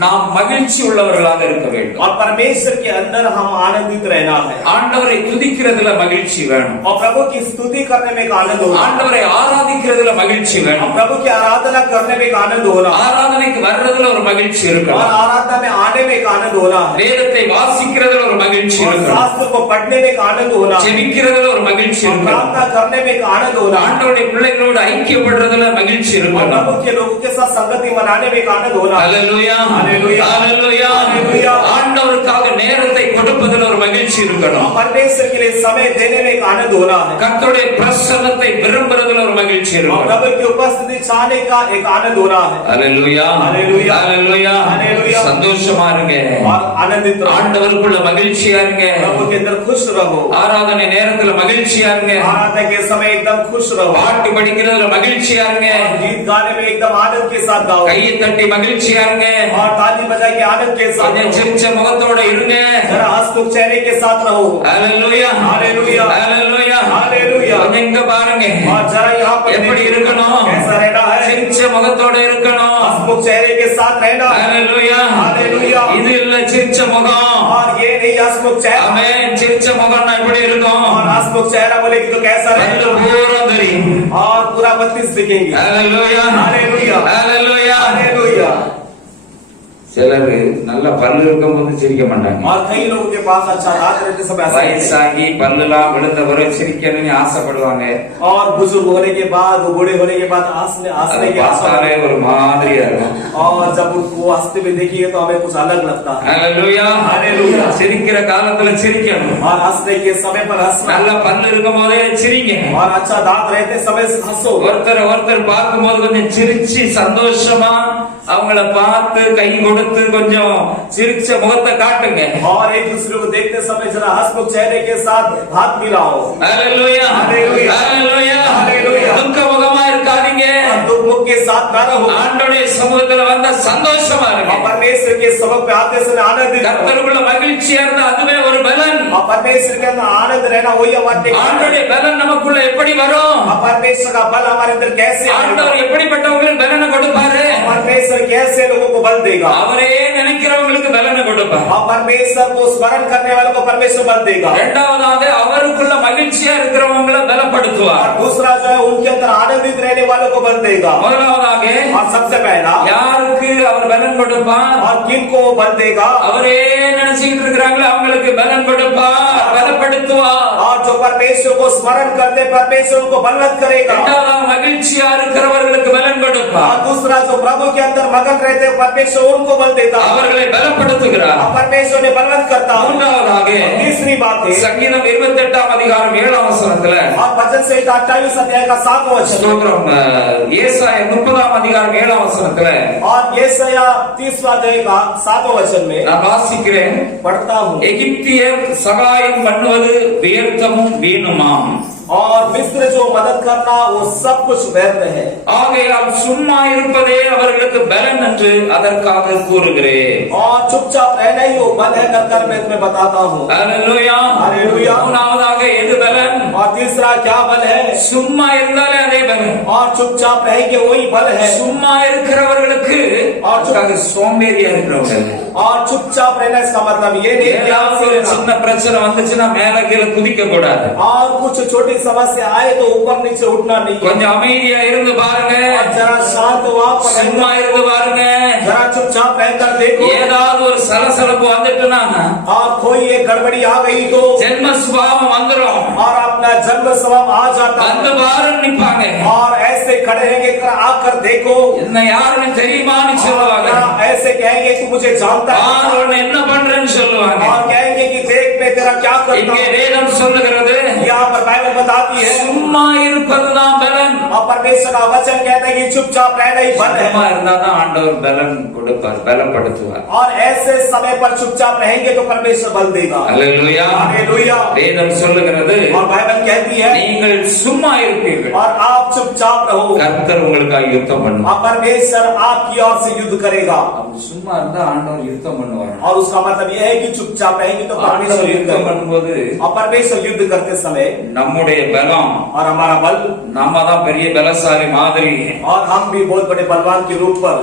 நாம் மகிழ்ச்சி உள்ளவர்களாக இருக்க வேண்டும். और परमेश्वर के अंदर हम आनंदित रहना है। ஆண்டவரை துதிக்கிறதுல மகிழ்ச்சி வேணும். और प्रभु की स्तुति करने में एक आनंद होना। ஆண்டவரை ஆராதிக்கிறதுல மகிழ்ச்சி और வேணும். प्रभु की आराधना करने में एक आनंद होना। ஆராதனைக்கு வர்றதுல ஒரு மகிழ்ச்சி और இருக்கணும். आराधना में आने में एक आनंद होना। வேதத்தை வாசிக்கிறதுல ஒரு மகிழ்ச்சி और இருக்கணும். शास्त्र को पढ़ने में एक आनंद होना। ஜெபிக்கிறதுல ஒரு மகிழ்ச்சி और இருக்கணும். प्रार्थना करने में एक आनंद होना। ஆண்டவருடைய பிள்ளைகளோடு ஐக்கியப்படுறதுல மகிழ்ச்சி और இருக்கணும். प्रभु के लोगों के साथ संगति मनाने में एक आनंद होना। அல்லேலூயா, அல்லேலூயா, அல்லேலூயா. அல்லேலூயா. ஆண்டவருக்காக நேரத்தை கொடுப்பதில் ஒரு மகிழ்ச்சி இருக்கணும். और परमेश्वर के लिए समय देने में एक आनंद होना है। கர்த்தருடைய பிரசன்னத்தை விரும்புறதுல ஒரு மகிழ்ச்சி और இருக்கணும். प्रभु की उपस्थिति चाहने का एक आनंद होना है। அல்லேலூயா, அல்லேலூயா, அல்லேலூயா. அல்லேலூயா. சந்தோஷமா இருங்க, और आनंदित रहो। ஆண்டவருக்குள்ள மகிழ்ச்சியா இருங்க, प्रभु के अंदर खुश रहो। ஆராதனை நேரத்துல மகிழ்ச்சியா இருங்க, आराधना के समय एकदम खुश रहो। பாட்டு படிக்கிறதுல மகிழ்ச்சியா இருங்க, और गीत गाने में एकदम आनंद के साथ गाओ। கையை தட்டி மகிழ்ச்சியா இருங்க, और ताली बजा के आनंद के साथ கொஞ்சம் சிரிச்ச முகத்தோட இருங்க. जरा हंसमुख चेहरे के साथ रहो। அல்லேலூயா, हालेलुया, அல்லேலூயா. हालेलुया। கொஞ்சம் இங்க பாருங்க, और जरा यहाँ पर எப்படி இருக்கணும்? कैसा रहना है? சிரிச்ச முகத்தோட இருக்கணும். हंसमुख चेहरे के साथ रहना है। அல்லேலூயா, हालेलुया। இது இல்ல சிரிச்ச முகம். और ये नहीं हंसमुख चेहरा। ஆமென். சிரிச்ச முகம்னா எப்படி இருக்கும்? और हंसमुख चेहरा बोलेगी तो कैसा கண்ணு रहेगा? பூரா தெரியும். और पूरा 32 दिखेंगे। அல்லேலூயா, हालेलुया, அல்லேலூயா. हालेलुया। சிலர் நல்ல பல்லு இருக்கும் போது சிரிக்க மாட்டாங்க. और कई लोगों के पास अच्छा दांत रहते समय ऐसा नहीं है। வயசாகி பல்லுலாம் விழுந்த பிறகு சிரிக்கணும்னு ஆசைப்படுவாங்க. और बुजुर्ग होने के बाद बूढ़े होने के बाद அதை हंसने की आशा பார்த்தாலே ஒரு மாதிரியா இருக்கும். और जब उनको हंसते हुए देखिए तो हमें कुछ अलग लगता है। அல்லேலூயா, அல்லேலூயா. சிரிக்கிற காலத்துல சிரிக்கணும். और हंसने के समय पर हंसना। நல்ல பல்லு இருக்கும் போதே சிரிங்க. और अच्छा दांत रहते समय हंसो। ஒருத்தர் ஒருத்தர் பார்க்கும் போது கொஞ்சம் சிரிச்சு சந்தோஷமா அவங்கள பார்த்து கை கொடுத்து கொஞ்சம் சிரிச்ச முகத்தை காட்டுங்க. और एक दूसरे को देखते समय जरा हंसमुख चेहरे के साथ हाथ मिलाओ। அல்லேலூயா, அல்லேலூயா, அல்லேலூயா. அல்லேலூயா. துக்க முகமா இருக்காதீங்க. और दुख मुख के साथ ना रहो। ஆண்டவருடைய சமூகத்துல வந்த சந்தோஷமா और இருங்க. परमेश्वर के सबक पे आते समय आनंदित रहो। கர்த்தருக்குள்ள மகிழ்ச்சியா இருந்தா அதுவே ஒரு பலன். और परमेश्वर के अंदर आनंद रहना वही हमारे ஆண்டவருடைய பலன் நமக்குள்ள எப்படி வரும்? परमेश्वर का बल हमारे अंदर कैसे आएगा? ஆண்டவர் எப்படிப்பட்டவங்களுக்கு பலனை கொடுப்பாரு? परमेश्वर कैसे लोगों को बल देगा। அவரே நினைக்கிறவங்களுக்கு பலனை கொடுப்பார். और परमेश्वर को स्मरण करने वालों को परमेश्वर बल देगा। இரண்டாவதாக அவருக்குள்ள மகிழ்ச்சியா இருக்கிறவங்களை பலப்படுத்துவார். और दूसरा जो है उनके अंदर आनंदित रहने वालों को बल देगा। முதலாவதாக और सबसे पहला யாருக்கு அவர் பலன் கொடுப்பார்? और किनको वो बल देगा। அவரே நினைச்சிட்டு இருக்கிறாங்களோ அவங்களுக்கு பலன் கொடுப்பார், பலப்படுத்துவார். और जो परमेश्वर को स्मरण करते परमेश्वर उनको बलवत करेगा। இரண்டாவதாக மகிழ்ச்சியா இருக்கிறவர்களுக்கு பலன் और கொடுப்பார். दूसरा जो प्रभु के अंदर मगन रहते परमेश्वर उनको बल देता है। அவர்களை பலப்படுத்துகிறார். और परमेश्वर ने बलवत करता है। மூன்றாவதாக तीसरी बात है சங்கீதம் 28 அதிகாரம் 7 வசனத்துல और वचन से 28 अध्याय का 7वां वचन ஸ்தோத்திரம், ஏசாயா 30 அதிகாரம் 7 வசனத்துல और यशायाह 30वां अध्याय का 7वां वचन में நான் வாசிக்கிறேன். पढ़ता हूँ। எகிப்தியர் சகாயம் பண்ணுவது வியர்த்தமும் வீணுமாம். और मिस्र जो मदद करना वो सब कुछ व्यर्थ है। ஆகையால் சும்மா இருப்பதே அவர்களுக்கு பலன் என்று அதற்காக கூறுகிறேன். और चुपचाप रहना ही वो बल है कर मैं तुम्हें बताता हूँ। ஹல்லேலூயா. ஹல்லேலூயா. மூணாவதாக எது பலன்? और तीसरा क्या बल है? சும்மா இருந்தாலே அதே பலன். और चुपचाप रहेंगे वही बल है। சும்மா இருக்கிறவர்களுக்கு அதுக்காக சோம்பேறியா இருக்கிறவங்க. और चुपचाप रहना इसका मतलब ये नहीं कि ஏதாவது ஒரு சின்ன பிரச்சனை வந்துச்சுன்னா மேல கீழே குதிக்க கூடாது. और कुछ छोटी समस्या आए तो ऊपर नीचे उठना नहीं। கொஞ்சம் அமைதியா இருந்து பாருங்க. और जरा शांत वहाँ पर சும்மா இருந்து பாருங்க. जरा चुपचाप रहकर देखो। ஏதாவது ஒரு சலசலப்பு வந்துட்டுனா और कोई एक गड़बड़ी आ गई तो ஜென்ம சுபாவம் வந்துரும். और अपना जन्म स्वभाव आ जाता அந்த है। வாரம் நிப்பாங்க. और ऐसे खड़े रहेंगे आकर देखो என்ன யாருன்னு தெரியுமான்னு சொல்லுவாங்க. ऐसे कहेंगे तू मुझे जानता है। ஆரோன் என்ன பண்றேன்னு சொல்லுவாங்க. और कहेंगे कि देख मैं तेरा क्या करता இங்கே हूँ। வேதம் சொல்லுகிறது यहाँ पर बाइबल बताती है சும்மா இருப்பதுதான் பலன். और परमेश्वर का वचन कहता है कि चुपचाप रहना ही बल है। சும்மா இருந்தாதான் ஆண்டவர் பலன் கொடுப்பார், பலப்படுத்துவார். और ऐसे समय पर चुपचाप रहेंगे तो परमेश्वर बल देगा। அல்லேலூயா. हालेलुया। வேதம் சொல்லுகிறது और बाइबल कहती है நீங்கள் சும்மா இருப்பீர்கள், और आप चुपचाप रहो கர்த்தர் உங்களுக்காக யுத்தம் பண்ணுவார். और परमेश्वर आपकी ओर से युद्ध करेगा। அப்படி சும்மா இருந்தா ஆண்டவர் யுத்தம் பண்ணுவார். और उसका मतलब यह है कि चुपचाप रहेंगे तो परमेश्वर ஆண்டவர் युद्ध யுத்தம் करेगा। பண்ணும்போது और परमेश्वर युद्ध करते समय நம்முடைய பலம், और हमारा बल நாம தான் பெரிய பலசாலி மாதிரி और हम भी बहुत बड़े बलवान के रूप पर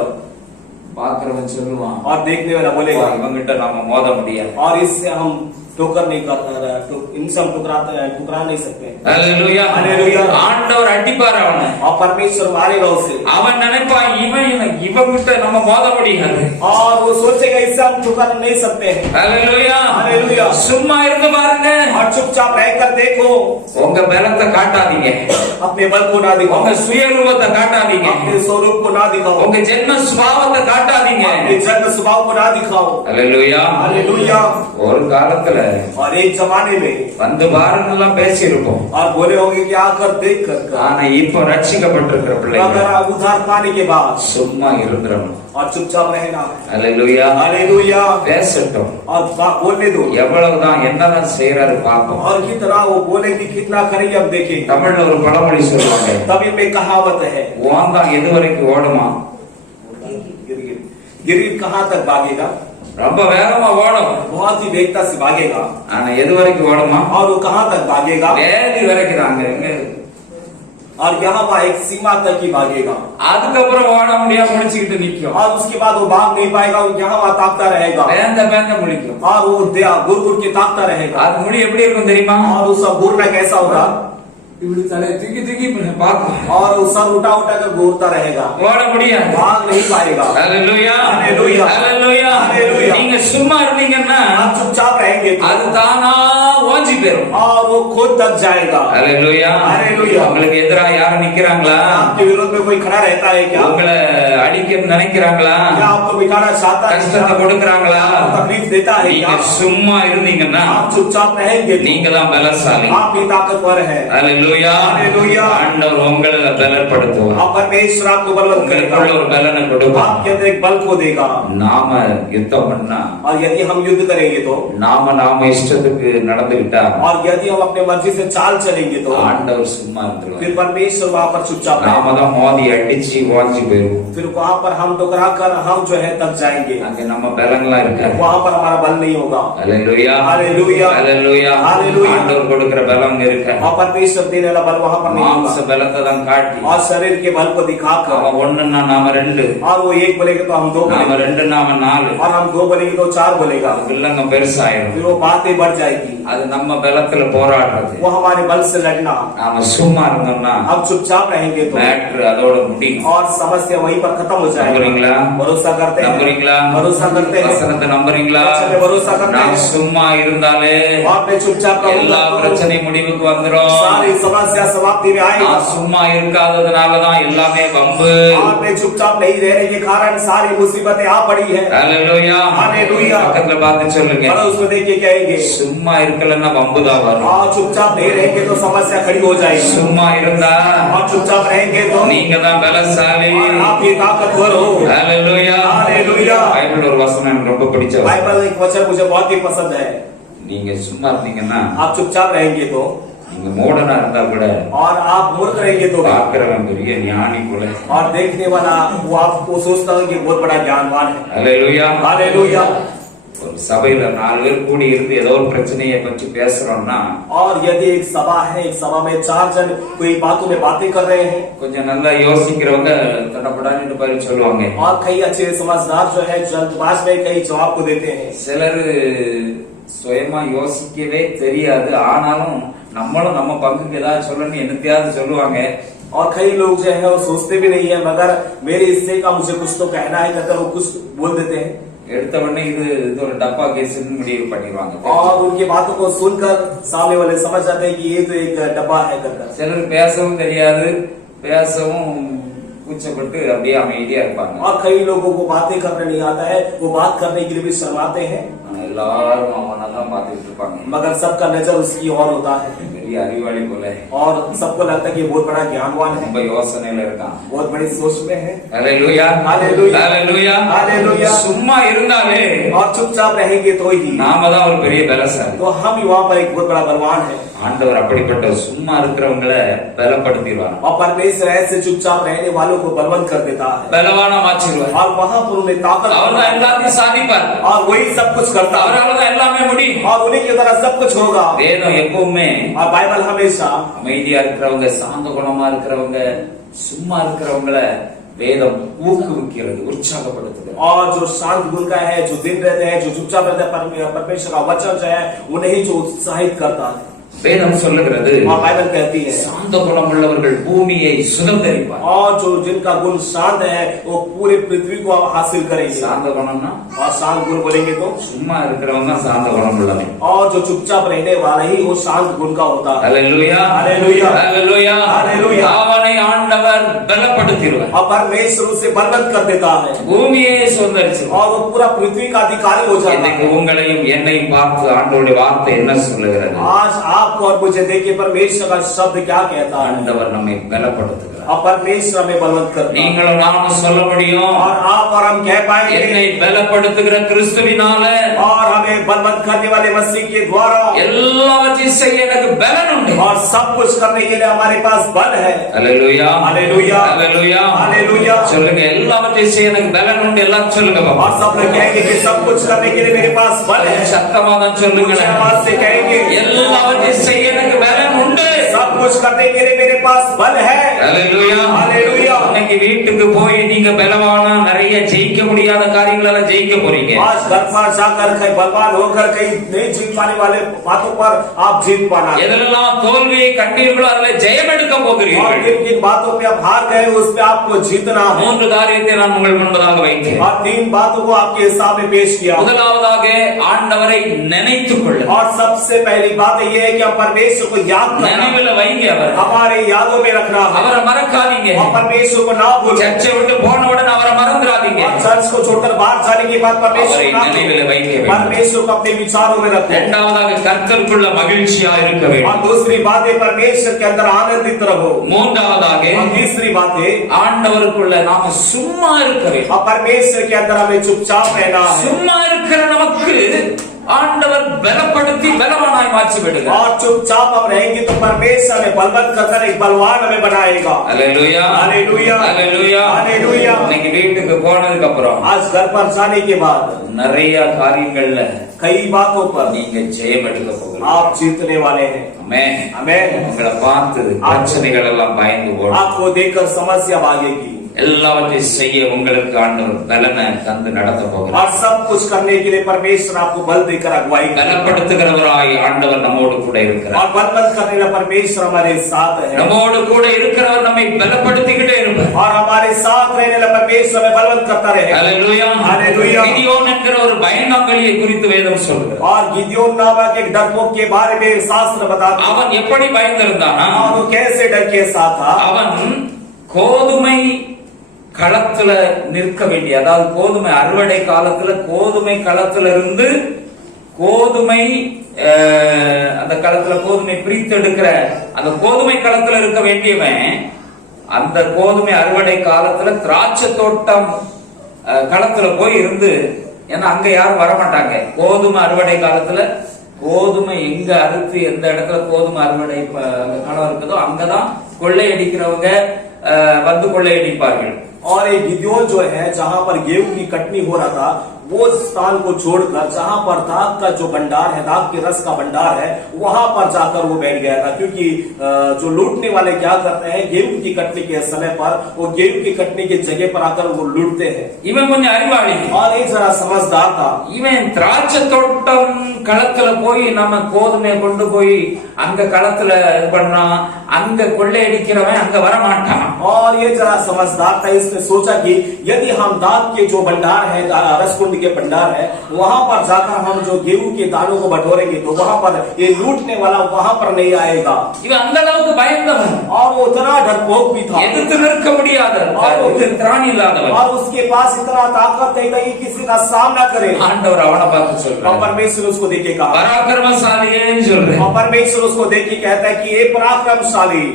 பாக்குறவன் சொல்லுவான், और देखने वाला बोलेगा இவங்கிட்ட நாம மோத முடியாது. और इससे हम ठोकर नहीं कर इनसे हम ठुकरा नहीं सकते। அல்லேலூயா. அல்லேலூயா. ஆண்டவர் அடிப்பார் அவனை. और परमेश्वर मारेगा उसे। அவன் நினைப்பான் இவங்கிட்ட நம்ம மோத முடியாது. और वो सोचेगा इससे हम ठुकर नहीं सकते हैं। அல்லேலூயா. அல்லேலூயா. சும்மா இருந்து பாருங்க. और चुपचाप रहकर देखो। உங்க பலத்தை காட்டாதீங்க, अपने बल को ना दिखाओ, உங்க சுயரூபத்தை காட்டாதீங்க, अपने स्वरूप को ना दिखाओ, உங்க ஜென்ம சுபாவத்தை காட்டாதீங்க. अपने जन्म स्वभाव को ना दिखाओ। அல்லேலூயா. हालेलुया। ஒரு காலத்துல और एक जमाने में வந்து பாருங்கெல்லாம் பேசி இருப்போம். और बोले होंगे कि आकर देख कर ஆனா இப்ப ரட்சிக்கப்பட்டிருக்கிற பிள்ளைங்க अगर उधार पाने के बाद சும்மா இருந்துறணும். और चुपचाप रहना। அல்லேலூயா. हालेलुया। பேசட்டும், और बोलने दो எவ்வளவுதான் என்னதான் செய்யறாரு பார்ப்போம். और कितना वो बोले कि कितना करेंगे अब देखेंगे। தமிழ்ல ஒரு பழமொழி சொல்லுவாங்க, तब इनमें कहावत है ஓந்தான் எது வரைக்கும் ஓடுமா? गिरगिट कहाँ तक भागेगा? ரொம்ப வேகமா ஓடும், बहुत ही वेगता से भागेगा। ஆனா எது வரைக்கும் ஓடுமா? और वो कहाँ तक भागेगा? வேதி வரைக்கும் தாங்க. और यहाँ पर एक सीमा तक ही भागेगा। அதுக்கப்புறம் ஓட முடியாம முடிச்சுக்கிட்டு நிக்கும். और उसके बाद वो भाग नहीं पाएगा, वो यहाँ वहाँ ताकता रहेगा। பேந்த முடிக்கும். और वो गुर गुर के ताकता रहेगा। அது முடி எப்படி இருக்கும் தெரியுமா? और उसका घूरना कैसा होगा? இப்படி தலை தூக்கி தூக்கி பார்க்கும். और वो सर उठा उठा कर घूरता रहेगा, ஓட முடியாது, भाग नहीं पाएगा। அல்லேலூயா. அல்லேலூயா. அல்லேலூயா. அல்லேலூயா. நீங்க சும்மா இருந்தீங்கன்னா आप चुपचाप रहेंगे तो அது தானா ஓஞ்சி போயிரும். और वो खुद तक जाएगा। அல்லேலூயா. அல்லேலூயா. உங்களுக்கு எதிரா யாரும் நிக்கிறாங்களா? आपके विरोध में कोई खड़ा रहता है क्या? உங்களை அடிக்க நினைக்கிறாங்களா? क्या आपको बिठाना चाहता है? கஷ்டத்தை கொடுக்கறாங்களா? तकलीफ देता है நீங்க क्या? சும்மா இருந்தீங்கன்னா आप चुपचाप रहेंगे तो நீங்க தான் பலசாலி. आप भी ताकतवर है। அல்லேலூயா. அல்லேலூயா. ஆண்டவர் உங்களை பலப்படுத்துவார். आप परमेश्वर आपको बलवत करेगा, உங்களுக்குள்ள ஒரு பலனை கொடுப்பார். आपके अंदर एक बल को देगा। நாம யுத்தம் பண்ணா, और यदि हम युद्ध करेंगे तो நாம இஷ்டத்துக்கு நடந்துகிட்டா और यदि हम अपने मर्जी से चाल चलेंगे तो ஆண்டவர் சும்மா இருந்துருவார். फिर परमेश्वर वहाँ पर चुपचाप நாம रहेगा। தான் மோதி அடிச்சு வாஞ்சி போயிருவோம். फिर वहाँ पर हम टकरा कर हम जो है तक जाएंगे, அங்க நம்ம பலன்லாம் இருக்காது. वहाँ पर हमारा बल नहीं होगा। அல்லேலூயா. அல்லேலூயா. அல்லேலூயா. அல்லேலூயா. ஆண்டவர் கொடுக்கிற பலம் இருக்கு. और परमेश्वर देने वाला बल वहाँ पर नहीं மாம்ச होगा। பலத்தை தான் காட்டி காட்டி और शरीर के बल को दिखाकर, அவன் ஒண்ணுன்னா நாம ரெண்டு, और वो एक बोलेगा तो हम दो நாம बोलेंगे, ரெண்டு நாம நாலு, और हम दो बोलेंगे तो चार बोलेगा, வில்லங்கம் பெருசாயிரும். फिर वो बातें बढ़ जाएगी। அது நம்ம பலத்துல போராடுறது. वो हमारे बल से लड़ना। நாம சும்மா இருந்தோம்னா हम चुपचाप रहेंगे तो மேட்ரு அதோட முடியும். और समस्या वहीं पर खत्म हो जाएगी। நம்புறீங்களா? भरोसा करते हैं, நம்புறீங்களா? भरोसा करते हैं, வசனத்தை நம்புறீங்களா? वचन में भरोसा करते நாம் हैं। சும்மா இருந்தாலே और मैं चुपचाप எல்லா रहूंगा तो பிரச்சனை முடிவுக்கு வந்துரும். सारी समस्या समाप्ति में आएगा। நான் சும்மா இருக்காததுனாலதான் எல்லாமே வம்பு. और मैं चुपचाप नहीं रहने के कारण सारी मुसीबतें आ पड़ी है। ஹல்லேலூயா. हालेलुया। பக்கத்துல பார்த்து சொல்லுங்க, और उसमें देखिए कहेंगे, சும்மா இருக்கலன்னா வம்பு தான் வரும். और चुपचाप नहीं रहेंगे तो समस्या खड़ी हो जाएगी। சும்மா இருந்தா और चुपचाप रहेंगे तो நீங்க தான் பலசாலி. और आप ही ताकतवर हो। ஹல்லேலூயா. हालेलुया। பைபிள் ஒரு வசனம் எனக்கு ரொம்ப பிடிச்ச வசனம். बाइबल एक वचन मुझे बहुत ही पसंद है। நீங்க சும்மா இருந்தீங்கன்னா, आप चुपचाप रहेंगे तो, நீங்க மூடனா இருந்தா கூட और आप मूर्ख रहेंगे तो, பார்க்கிறவன் பெரிய ஞானி போல. और देखने वाला वो आपको सोचता है कि बहुत बड़ा ज्ञानवान है। ஹல்லேலூயா. हालेलुया। ஒரு சபையில 4 பேர் கூடி இருந்து ஏதோ ஒரு பிரச்சனையை பற்றி பேசுறோம்னா, और यदि एक सभा है, एक सभा में 4 जन कोई बातों में बातें कर रहे हैं, கொஞ்சம் நல்லா யோசிக்கிறவங்க தடபடான்னு பதில் சொல்லுவாங்க. और कई अच्छे समझदार जो है जल्दबाज में कई जवाब को देते हैं। சிலர் சுயமா யோசிக்கவே தெரியாது, ஆனாலும் நம்மளும் நம்ம பங்குக்கு ஏதாவது சொல்லணும்னு என்னத்தையாவது சொல்லுவாங்க. और कई लोग जो है वो सोचते भी नहीं है, मगर मेरे हिस्से का मुझे कुछ तो कहना है, कहकर वो कुछ बोल देते हैं। எடுத்த உடனே இது ஒரு டப்பா கேஸ்ன்னு முடிவு பண்ணிடுவாங்க. और उनकी बातों को सुनकर सामने वाले समझ जाते हैं कि ये तो एक डब्बा है करकर। சிலர் பேசவும் தெரியாது, பேசவும் கூச்சப்பட்டு அப்படியே அமைதியா இருப்பாங்க. और कई लोगों को बातें करने नहीं आता है, वो बात करने के लिए भी शर्माते हैं, ஆனா எல்லாரும் அவனை தான் பார்த்துட்டு இருப்பாங்க. मगर सबका नजर उसकी ओर होता है, பெரிய அறிவாளி போல, और सबको लगता है कि ये बहुत बड़ा ज्ञानवान है, ரொம்ப யோசனையில இருக்கான். बहुत बड़ी सोच में है। ஹல்லேலூயா. ஹல்லேலூயா. ஹல்லேலூயா. हालेलुया। சும்மா இருந்தாலே और चुपचाप रहेंगे तो ही நாம தான் ஒரு பெரிய பலசாலி. तो हम ही वहाँ पर एक बहुत बड़ा बलवान है। ஆண்டவர் அப்படிப்பட்ட சும்மா இருக்கிறவங்களை பலப்படுத்திடுவார். और परमेश्वर ऐसे चुपचाप रहने वालों को बलवंत कर देता है, பலவானா மாற்றிடுவார். और वहाँ पर उन्हें ताकत, அவர் தான் எல்லாத்தையும் சாதிப்பார். और वही सब कुछ करता है, அவரால தான் எல்லாமே முடியும். और उन्हीं की तरह सब कुछ होगा। வேதம் எப்பவுமே और बाइबल हमेशा அமைதியா இருக்கிறவங்க, சாந்த குணமா இருக்கிறவங்க, சும்மா இருக்கிறவங்கள வேதம் ஊக்குவிக்கிறது, உற்சாகப்படுத்துகிறது. और जो शांत गुण का है, जो दिन रहते हैं, जो चुपचाप रहते हैं, परमेश्वर का वचन जो है उन्हें ही जो उत्साहित करता है। வேதம் சொல்லுகிறது, और बाइबल कहती है, சாந்த குணம் உள்ளவர்கள் பூமியை சுதந்தரிப்பார். और जो जिनका गुण शांत है वो पूरे पृथ्वी को हासिल करेंगे। சாந்த குணம்னா और शांत गुण बोलेंगे तो, சும்மா இருக்கிறவங்க தான் சாந்த குணம் உள்ளவன். और जो चुपचाप रहने वाला ही वो शांत गुण का होता है। ஹல்லேலூயா. हालेलुया। ஹல்லேலூயா. हालेलुया। அவனை ஆண்டவர் பலப்படுத்திடுவார். और परमेश्वर उसे बलवंत कर देता है, பூமியை சுதந்தரிச்சிடுவார். और वो पूरा पृथ्वी का अधिकारी हो जाता இன்னைக்கு है। உங்களையும் என்னையும் பார்த்து ஆண்டவருடைய வார்த்தை என்ன சொல்லுகிறது? आज आपको और मुझे देखिए परमेश्वर का शब्द क्या कहता है। ஆண்டவர் நம்மை பலப்படுத்துகிறார். और परमेश्वर हमें बलवंत करता है, நீங்களும் நானும் சொல்ல முடியும், और आप और हम कह पाएंगे, என்னை பலப்படுத்துகிற கிறிஸ்துவினால और हमें बलवंत करने वाले मसीह के द्वारा எல்லாவற்றையும் செய்ய எனக்கு பலன் உண்டு. और सब कुछ करने के लिए हमारे पास बल है। ஹல்லேலூயா. हालेलुया। ஹல்லேலூயா. हालेलुया। சொல்லுங்க, எல்லாவற்றையும் செய்ய எனக்கு பலன் உண்டு. எல்லாம் சொல்லுங்க பாப்பா. और सब लोग कहेंगे कि सब कुछ करने के लिए मेरे पास बल है। சத்தமா தான் சொல்லுங்க. ऊंची आवाज से कहेंगे, எல்லாவற்றையும் செய்ய எனக்கு பலன் உண்டு. सब कुछ करने के लिए मेरे पास बल है। ஹல்லேலூயா. हालेलुया। இன்னைக்கு வீட்டுக்கு போய் நீங்க பலவானா நிறைய ஜெயிக்க முடியாத காரியங்கள் எல்லாம் ஜெயிக்க போறீங்க. आज घर पर जाकर कहीं बलवान होकर कहीं नहीं जीत पाने वाले बातों पर आप जीत पाना, எதெல்லாம் தோல்வியை கண்டீர்களோ அதுல ஜெயம் எடுக்க और போகிறீர்கள். किन किन बातों पे आप हार गए उस पे आपको जीतना है। 3 காரியத்தை நான் உங்கள் முன்பதாக வைத்தேன். और 3 बातों को आपके सामने पेश किया। முதலாவதாக ஆண்டவரை நினைத்துக் கொள்ளுங்கள். और सबसे पहली बात ये है कि आप परमेश्वर को याद करना, நினைவுல வைங்க. அவர் हमारे यादों में रखना है, அவரை மறக்காதீங்க. और परमेश्वर को ना भूलें। சர்ச்சை விட்டு போன உடனே அவரை மறந்துடாதீங்க. और चर्च को छोड़कर बाहर जाने के बाद परमेश्वर அவரை को ना நினைவுல भूलें। வைக்க வேண்டும். परमेश्वर को अपने विचारों में रखें। இரண்டாவதாக கர்த்தருக்குள்ள மகிழ்ச்சியா இருக்க और வேண்டும். दूसरी बात है परमेश्वर के अंदर आनंदित रहो। மூன்றாவதாக और तीसरी बात है ஆண்டவருக்குள்ள நாம சும்மா இருக்க வேண்டும். और परमेश्वर के अंदर हमें चुपचाप रहना है। சும்மா இருக்கிற நமக்கு ஆண்டவர் பலப்படுத்தி பலவானாய் மாற்றி விடுகிறார். और चुपचाप हम रहेंगे तो परमेश्वर हमें बलवंत कर एक बलवान हमें बनाएगा। ஹல்லேலூயா. हालेलुया। ஹல்லேலூயா. हालेलुया। இன்னைக்கு வீட்டுக்கு போனதுக்கு அப்புறம் आज घर पर जाने के बाद நிறைய காரியங்கள்ல कई बातों पर நீங்க ஜெயம் எடுக்க போகிறீங்க. आप जीतने वाले हैं। ஆமென். आमेन। உங்களை பார்த்து பிரச்சனைகள் எல்லாம் பயந்து ஓடும். आपको देखकर समस्या भागेगी எல்லாவற்றையும் செய்ய உங்களுக்கு ஆண்டவர் பலனை தந்து நடத்த போகிறார். और सब कुछ करने के लिए परमेश्वर आपको बल देकर अगुवाई करेगा। பலப்படுத்துகிறவராய் ஆண்டவர் நம்மோடு கூட இருக்கிறார். और बलवंत करने वाला परमेश्वर हमारे साथ है நம்மோடு கூட இருக்கிறவர் நம்மை பலப்படுத்திக்கிட்டே இருப்பார். और हमारे साथ रहने वाला परमेश्वर हमें बलवंत करता रहेगा। ஹல்லேலூயா. हालेलुया। கிதியோன் என்கிற ஒரு பயந்தாங்கோலியை குறித்து வேதம் சொல்கிறது. और गिदोन नामक एक डरपोक के बारे में शास्त्र बताता है। அவன் எப்படி பயந்திருந்தானா? और वो कैसे डर के साथ था? அவன் கோதுமை களத்துல நிற்க வேண்டிய, அதாவது கோதுமை அறுவடை காலத்துல கோதுமை களத்துல இருந்து கோதுமை அந்த களத்துல கோதுமை பிரித்தெடுக்கிற அந்த கோதுமை களத்துல இருக்க வேண்டியவன் அந்த கோதுமை அறுவடை காலத்துல திராட்சை தோட்டம் களத்துல போய் இருந்து, ஏன்னா அங்க யாரும் வரமாட்டாங்க. கோதுமை அறுவடை காலத்துல கோதுமை எங்க அறுத்து எந்த இடத்துல கோதுமை அறுவடை களம் இருக்குதோ அங்கதான் கொள்ளையடிக்கிறவங்க வந்து கொள்ளையடிப்பார்கள். और एक गिदोन जो है जहां पर गेहूं की कटनी हो रहा था वो स्थान को छोड़कर जहां पर दाग का जो भंडार है, दाग के रस का भंडार है, वहां पर जाकर वो बैठ गया था। क्योंकि जो लूटने वाले क्या करते हैं, गेहूं की कटनी के समय पर वो गेहूं की कटनी की जगह पर आकर वो लूटते हैं। இவன் கொஞ்சம் அறிவாளி. और एक जरा समझदार था। இவன் திராட்சை தோட்டம் களத்துல போய் நம்ம கோதுமையை கொண்டு போய் அங்க களத்துல இது பண்ணா அங்க கொள்ளையடிக்கிறவன் अங்க வர மாட்டான். और ये जरा समझदार था, इसने सोचा कि यदि हम दाग के जो भंडार है, रसकुंड के भंडार है, वहां पर जाकर हम जो गेहूं के दानों को बटोरेंगे तो वहां पर ये लूटने वाला वहां पर नहीं आएगा। இவன் அந்த அளவுக்கு பயந்தவன். और वो उतना डरपोक भी था, எதிர்த்து நிற்க முடியாத திராணி இல்லாதவன். और उसके पास इतना ताकत नहीं था कि किसी का सामना करे। ஆண்டவர் அவனை பார்த்து और சொல்றார், परमेश्वर उसको देख के कहा, பராக்கிரமசாலியேன்னு சொல்றேன். और परमेश्वर उसको देख के कहता है कि ये पराक्रमशाली।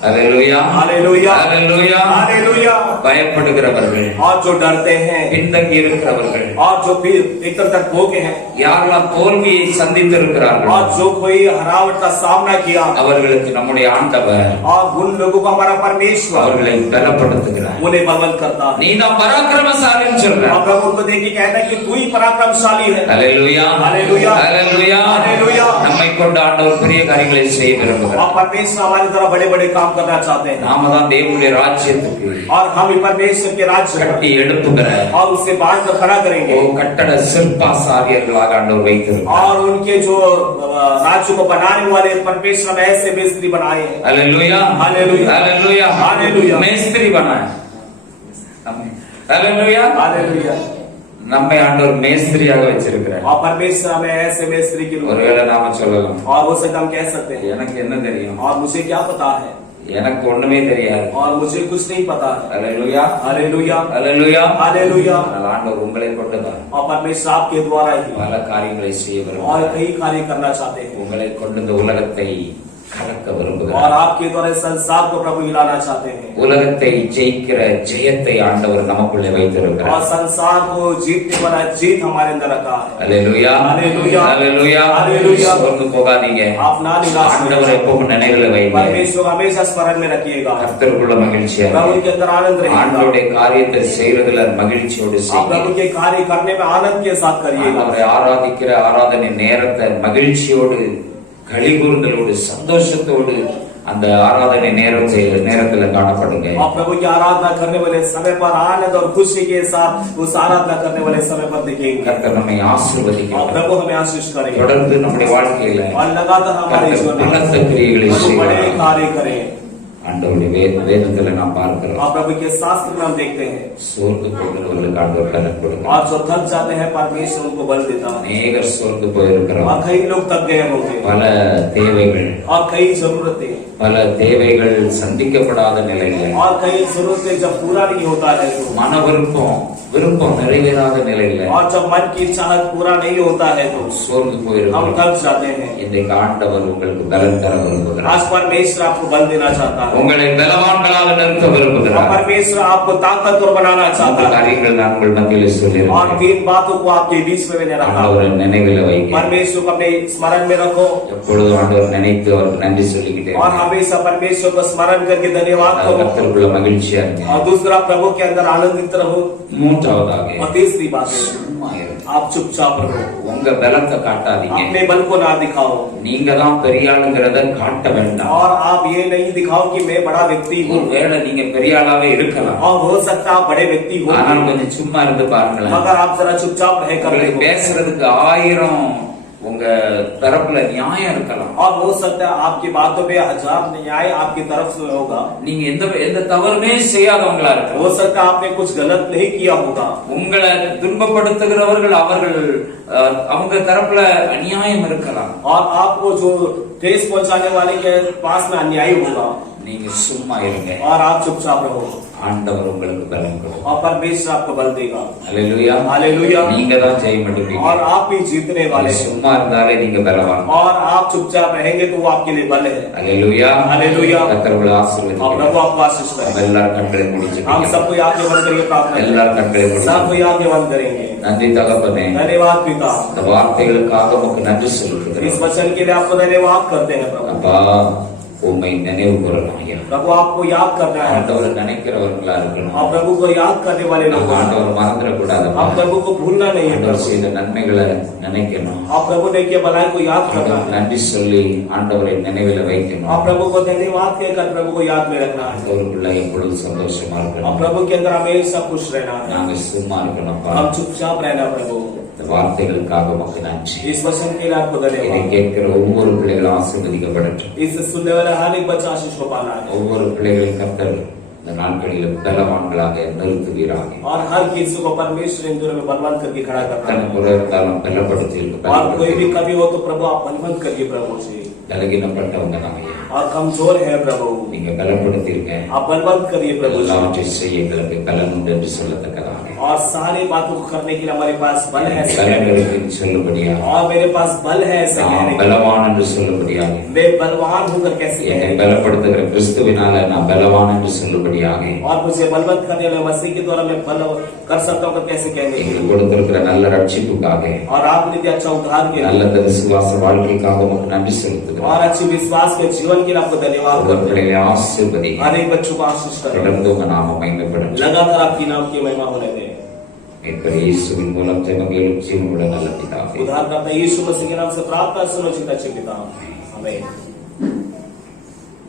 ஹல்லேலூயா. हालेलुया। ஹல்லேலூயா. हालेलुया। பயப்படுகிறவர்கள், और जो डरते हैं பின்தங்கி இருக்கிறவர்கள், और जो फिर एक तरह भोगे हैं, யாரெல்லாம் தோல்வியை சந்தித்து இருக்கிறார்கள் और जो कोई हरावट का सामना किया, அவர்களுக்கு நம்முடைய ஆண்டவர் और उन लोगों को हमारा परमेश्वर அவர்களை பலப்படுத்துகிறார். उन्हें बलवंत करता है। நீ தான் பராக்கிரமசாலின்னு சொல்ற. और प्रभु उनको देख के कहता है कि तू ही पराक्रमशाली है। ஹல்லேலூயா. हालेलुया। ஹல்லேலூயா. हालेलुया। நம்மை கொண்டு ஆண்டவர் பெரிய காரியங்களை செய்ய விரும்புகிறார். और परमेश्वर हमारी तरह बड़े बड़े काम करना चाहते हैं। நாம தான் தேவனுடைய ராஜ்யத்துக்கு और हम ही परमेश्वर के राज्य கட்டி எழுப்புகிற और उसे बांध कर खड़ा करेंगे। கட்டட சிற்பாசாரியர்களாக ஆண்டவர் வைத்திருக்கிறார். और उनके जो राज्य को बनाने वाले परमेश्वर ने ऐसे मिस्त्री बनाए हैं। ஹல்லேலூயா. हालेलुया। ஹல்லேலூயா. हालेलुया। மேஸ்திரி बनाए. ஹல்லேலூயா. हालेलुया। நம்மை ஆண்டவர் மேஸ்திரியாக வச்சிருக்கிறார். और परमेश्वर हमें ऐसे मिस्त्री के रूप ஒருவேளை நாம சொல்லலாம், और वो से हम कह सकते हैं, எனக்கு என்ன தெரியும், और मुझे क्या पता है, எனக்கு ஒண்ணுமே தெரியாது. और मुझे कुछ नहीं पता है। ஹல்லேலூயா. हालेलुया। ஹல்லேலூயா. हालेलुया। ஆனால் ஆண்டவர் உங்களை கொண்டுதான் और परमेश्वर आपके द्वारा ही பல காரியங்களை செய்ய और விரும்புகிறார். कई कार्य करना चाहते हैं, உங்களை கொண்டு இந்த உலகத்தை கலக்க और விரும்புகிறார். आपके द्वारा संसार को प्रभु हिलाना चाहते हैं, உலகத்தை ஜெயிக்கிற ஜெயத்தை ஆண்டவர் நமக்குள்ளே और வைத்திருக்கிறார். संसार को जीतने वाला जीत हमारे अंदर रखा है। ஹல்லேலூயா. हालेलुया। ஹல்லேலூயா. हालेलुया। சோர்ந்து போகாதீங்க. आप ना निराश हो, ஆண்டவர் எப்பவும் நினைவுல வைங்க. परमेश्वर हमेशा स्मरण में रखिएगा, கர்த்தருக்குள்ள மகிழ்ச்சியா प्रभु के अंदर आनंद रहेगा, ஆண்டவருடைய காரியத்தை செய்வதில் மகிழ்ச்சியோடு आप செய்யுங்க. प्रभु के कार्य करने में आनंद के साथ करिएगा, அவரை ஆராதிக்கிற ஆராதனை நேரத்தை மகிழ்ச்சியோடு களிகூர்தலோடு சந்தோஷத்தோடு அந்த ஆராதனை நேரத்துல காணப்படுங்க. आप प्रभु की आराधना करने वाले समय पर आनंद और खुशी के साथ उस आराधना करने वाले समय पर देखेंगे। கர்த்தர் நம்மை और ஆசீர்வதிக்கிறார். प्रभु हमें आशीष करें, தொடர்ந்து நம்முடைய வாழ்க்கையில और लगातार हमारे கர்த்தர் जीवन में பலத்த கிரியைகளை प्रभु बड़े செய்வார். कार्य करें। ஆண்டவருடைய வேதத்துல நாம் பார்க்கிறோம், और प्रभु के शास्त्र में हम देखते हैं, சோர்ந்து போகிறவர்களுக்கு ஆண்டவர் பலன் கொடுக்கிறார். और जो थक जाते हैं परमेश्वर उनको बल देता है। அநேகர் சோர்ந்து போயிருக்கிறோம். और कई लोग थक गए होंगे, பல தேவைகள் और कई जरूरतें, பல தேவைகள் சந்திக்கப்படாத நிலையில और कई जरूरतें जब पूरा नहीं होता है तो, மன விருப்பம் நிறைவேறாத நிலையில और जब मन की चाहत पूरा नहीं होता है तो சோர்ந்து हम போயிருக்கிறோம். थक जाते हैं। இன்றைக்கு ஆண்டவர் உங்களுக்கு பலன் தர விரும்புகிறார். आज परमेश्वर आपको बल देना चाहता है, உங்களை பலவான்களாக நிறுத்த और விரும்புகிறார். परमेश्वर आपको ताकतवर बनाना அந்த चाहता है। காரியங்கள் நான் உங்கள் மத்தியில் और சொல்லியிருக்கிறேன். 3 बातों को आपके बीच में मैंने रखा, ஆண்டவரை நினைவில் வைங்க. परमेश्वर को अपने स्मरण में रखो, எப்பொழுதும் ஆண்டவர் நினைத்து அவருக்கு நன்றி சொல்லிக்கிட்டே और हमेशा परमेश्वर को स्मरण करके धन्यवाद करो, கர்த்தருக்குள்ள மகிழ்ச்சியா இருங்க. और दूसरा प्रभु के अंदर आनंदित रहो, மூன்றாவதாக और तीसरी बात है சும்மா இருங்க. आप चुपचाप रहो, உங்க பலத்தை காட்டாதீங்க. अपने बल को ना दिखाओ நீங்க தான் பெரிய ஆளுங்கிறத காட்ட வேண்டாம். और आप ये नहीं दिखाओ कि मैं बड़ा व्यक्ति हूँ। ஒருவேளை நீங்க பெரிய ஆளாவே இருக்கலாம், और हो सकता है आप बड़े व्यक्ति हो, ஆனால் கொஞ்சம் சும்மா இருந்து பாருங்களேன். मगर आप जरा चुपचाप रह कर உங்களுக்கு देखो। பேசுறதுக்கு 1000 உங்க தரப்புல நியாயம் இருக்கலாம். और हो सकता है आपकी बातों पे 1000 न्याय आपकी तरफ से होगा। நீங்க எந்த தவறுமே செய்யாதவங்களா இருக்கலாம். हो सकता है आपने कुछ गलत नहीं किया होगा। உங்களை துன்பப்படுத்துகிறவர்கள் அவங்க தரப்புல அநியாயம் இருக்கலாம். और आपको जो ठेस पहुंचाने वाले के पास में अन्याय होगा, நீங்க சும்மா இருங்க. और आप चुपचाप रहो, ஆண்டவர் உங்களுக்கு பலன் கொடுப்பார். और परमेश्वर आपको बल देगा। அல்லேலூயா. हालेलुया। நீங்க தான் ஜெயம் எடுப்பீங்க. और आप ही जीतने वाले हैं। சும்மா இருந்தாலே நீங்க பலவான். और आप चुपचाप रहेंगे तो वो आपके लिए बल है। அல்லேலூயா. हालेलुया। கர்த்தர் உங்களை और ஆசீர்வதிப்பார். प्रभु आपको आशीष करे। எல்லாரும் கண்களை மூடி हम सबको याद बंद करिए, प्रार्थना எல்லாரும் கண்களை மூடி. सबको याद बंद करेंगे। நன்றி தகப்பனே, धन्यवाद पिता, இந்த வார்த்தைகளுக்காக உமக்கு நன்றி சொல்லுகிறேன். इस वचन के लिए आपको धन्यवाद करते हैं प्रभु। அப்பா உம்மை நினைவு கூறலாம் ஐயா. प्रभु आपको याद करना है, ஆண்டவரை நினைக்கிறவர்களா இருக்கணும். आप प्रभु को याद करने वाले लोग நம்ம हैं। ஆண்டவரை மறந்துடக்கூடாது. आप प्रभु को भूलना नहीं है ஆண்டவர் प्रभु। செய்த நன்மைகளை நினைக்கணும். आप प्रभु ने किए भलाई को याद करना ஆண்டவருக்கு है। நன்றி சொல்லி ஆண்டவரை நினைவில் வைக்கணும். आप प्रभु को धन्यवाद कहकर प्रभु को याद में रखना है। ஆண்டவருக்குள்ள எப்பொழுது சந்தோஷமா आप இருக்கணும். प्रभु के अंदर हमेशा खुश रहना है। நாங்க சும்மா இருக்கணும்ப்பா. हम चुपचाप रहना प्रभु। இந்த வார்த்தைகளுக்காக உமக்கு நன்றி. इस वचन के लिए आपको இதை धन्यवाद। கேட்கிற ஒவ்வொரு பிள்ளைகளும் ஆசீர்வதிக்கப்படட்டும். इस सुनने वाले हर एक बच्चा आशीष को पाना है। ஒவ்வொரு பிள்ளைகளின் கர்த்தர் இந்த நாட்களில் பலவான்களாக நிறுத்துவீராக. और हर किसी को परमेश्वर इन दिनों में बलवंत करके खड़ा करना தன் है। குறை இருந்தாலும் பலப்படுத்தி और कोई भी कमी हो तो प्रभु आप बलवंत करिए प्रभु से। பலகீனப்பட்டவங்க நாங்க और कमजोर है प्रभु, நீங்க பலப்படுத்திருங்க. आप बलवंत करिए प्रभु से। எல்லாவற்றையும் செய்ய எங்களுக்கு பலன் உண்டு என்று சொல்லத்தக்கதாக और सारी बातों को करने के लिए हमारे पास बल है। பலன் இருக்குன்னு சொல்லும்படியாக, और मेरे पास बल है ऐसे நான் कहने के लिए। பலவான் என்று சொல்லும்படியாக, मैं बलवान होकर कैसे என்னை कहने, பலப்படுத்துகிற கிறிஸ்துவினால நான் பலவான் என்று சொல்லும்படியாக, और मुझे बलवंत करने वाले मसीह के द्वारा मैं बल कर सकता हूँ कैसे कहने के लिए। எங்களுக்கு கொடுத்திருக்கிற நல்ல ரட்சிப்புக்காக, और आपने दिया अच्छा उद्धार के நல்ல लिए, விசுவாச வாழ்க்கைக்காக உமக்கு நன்றி செலுத்துகிறேன். और अच्छी विश्वास के जीवन के लिए आपको धन्यवाद करते हैं। உங்களை ஆசீர்வதி. हर एक बच्चों को आशीष करें, தொடர்ந்து உங்க நாம மகிமைப்படும். लगातार आपकी नाम की महिमा होने दें। மீட்பர் இயேசுவின் மூலம் ஜெபங்களும் ஜீவனுள்ள நல்ல பிதாவே. उद्धार करता यीशु मसीह के नाम से प्रार्थना सुनो चिंता चिंता। आमीन।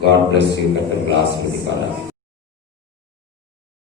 God bless you. கர்த்தர் உங்களை ஆசீர்வதிப்பாராக.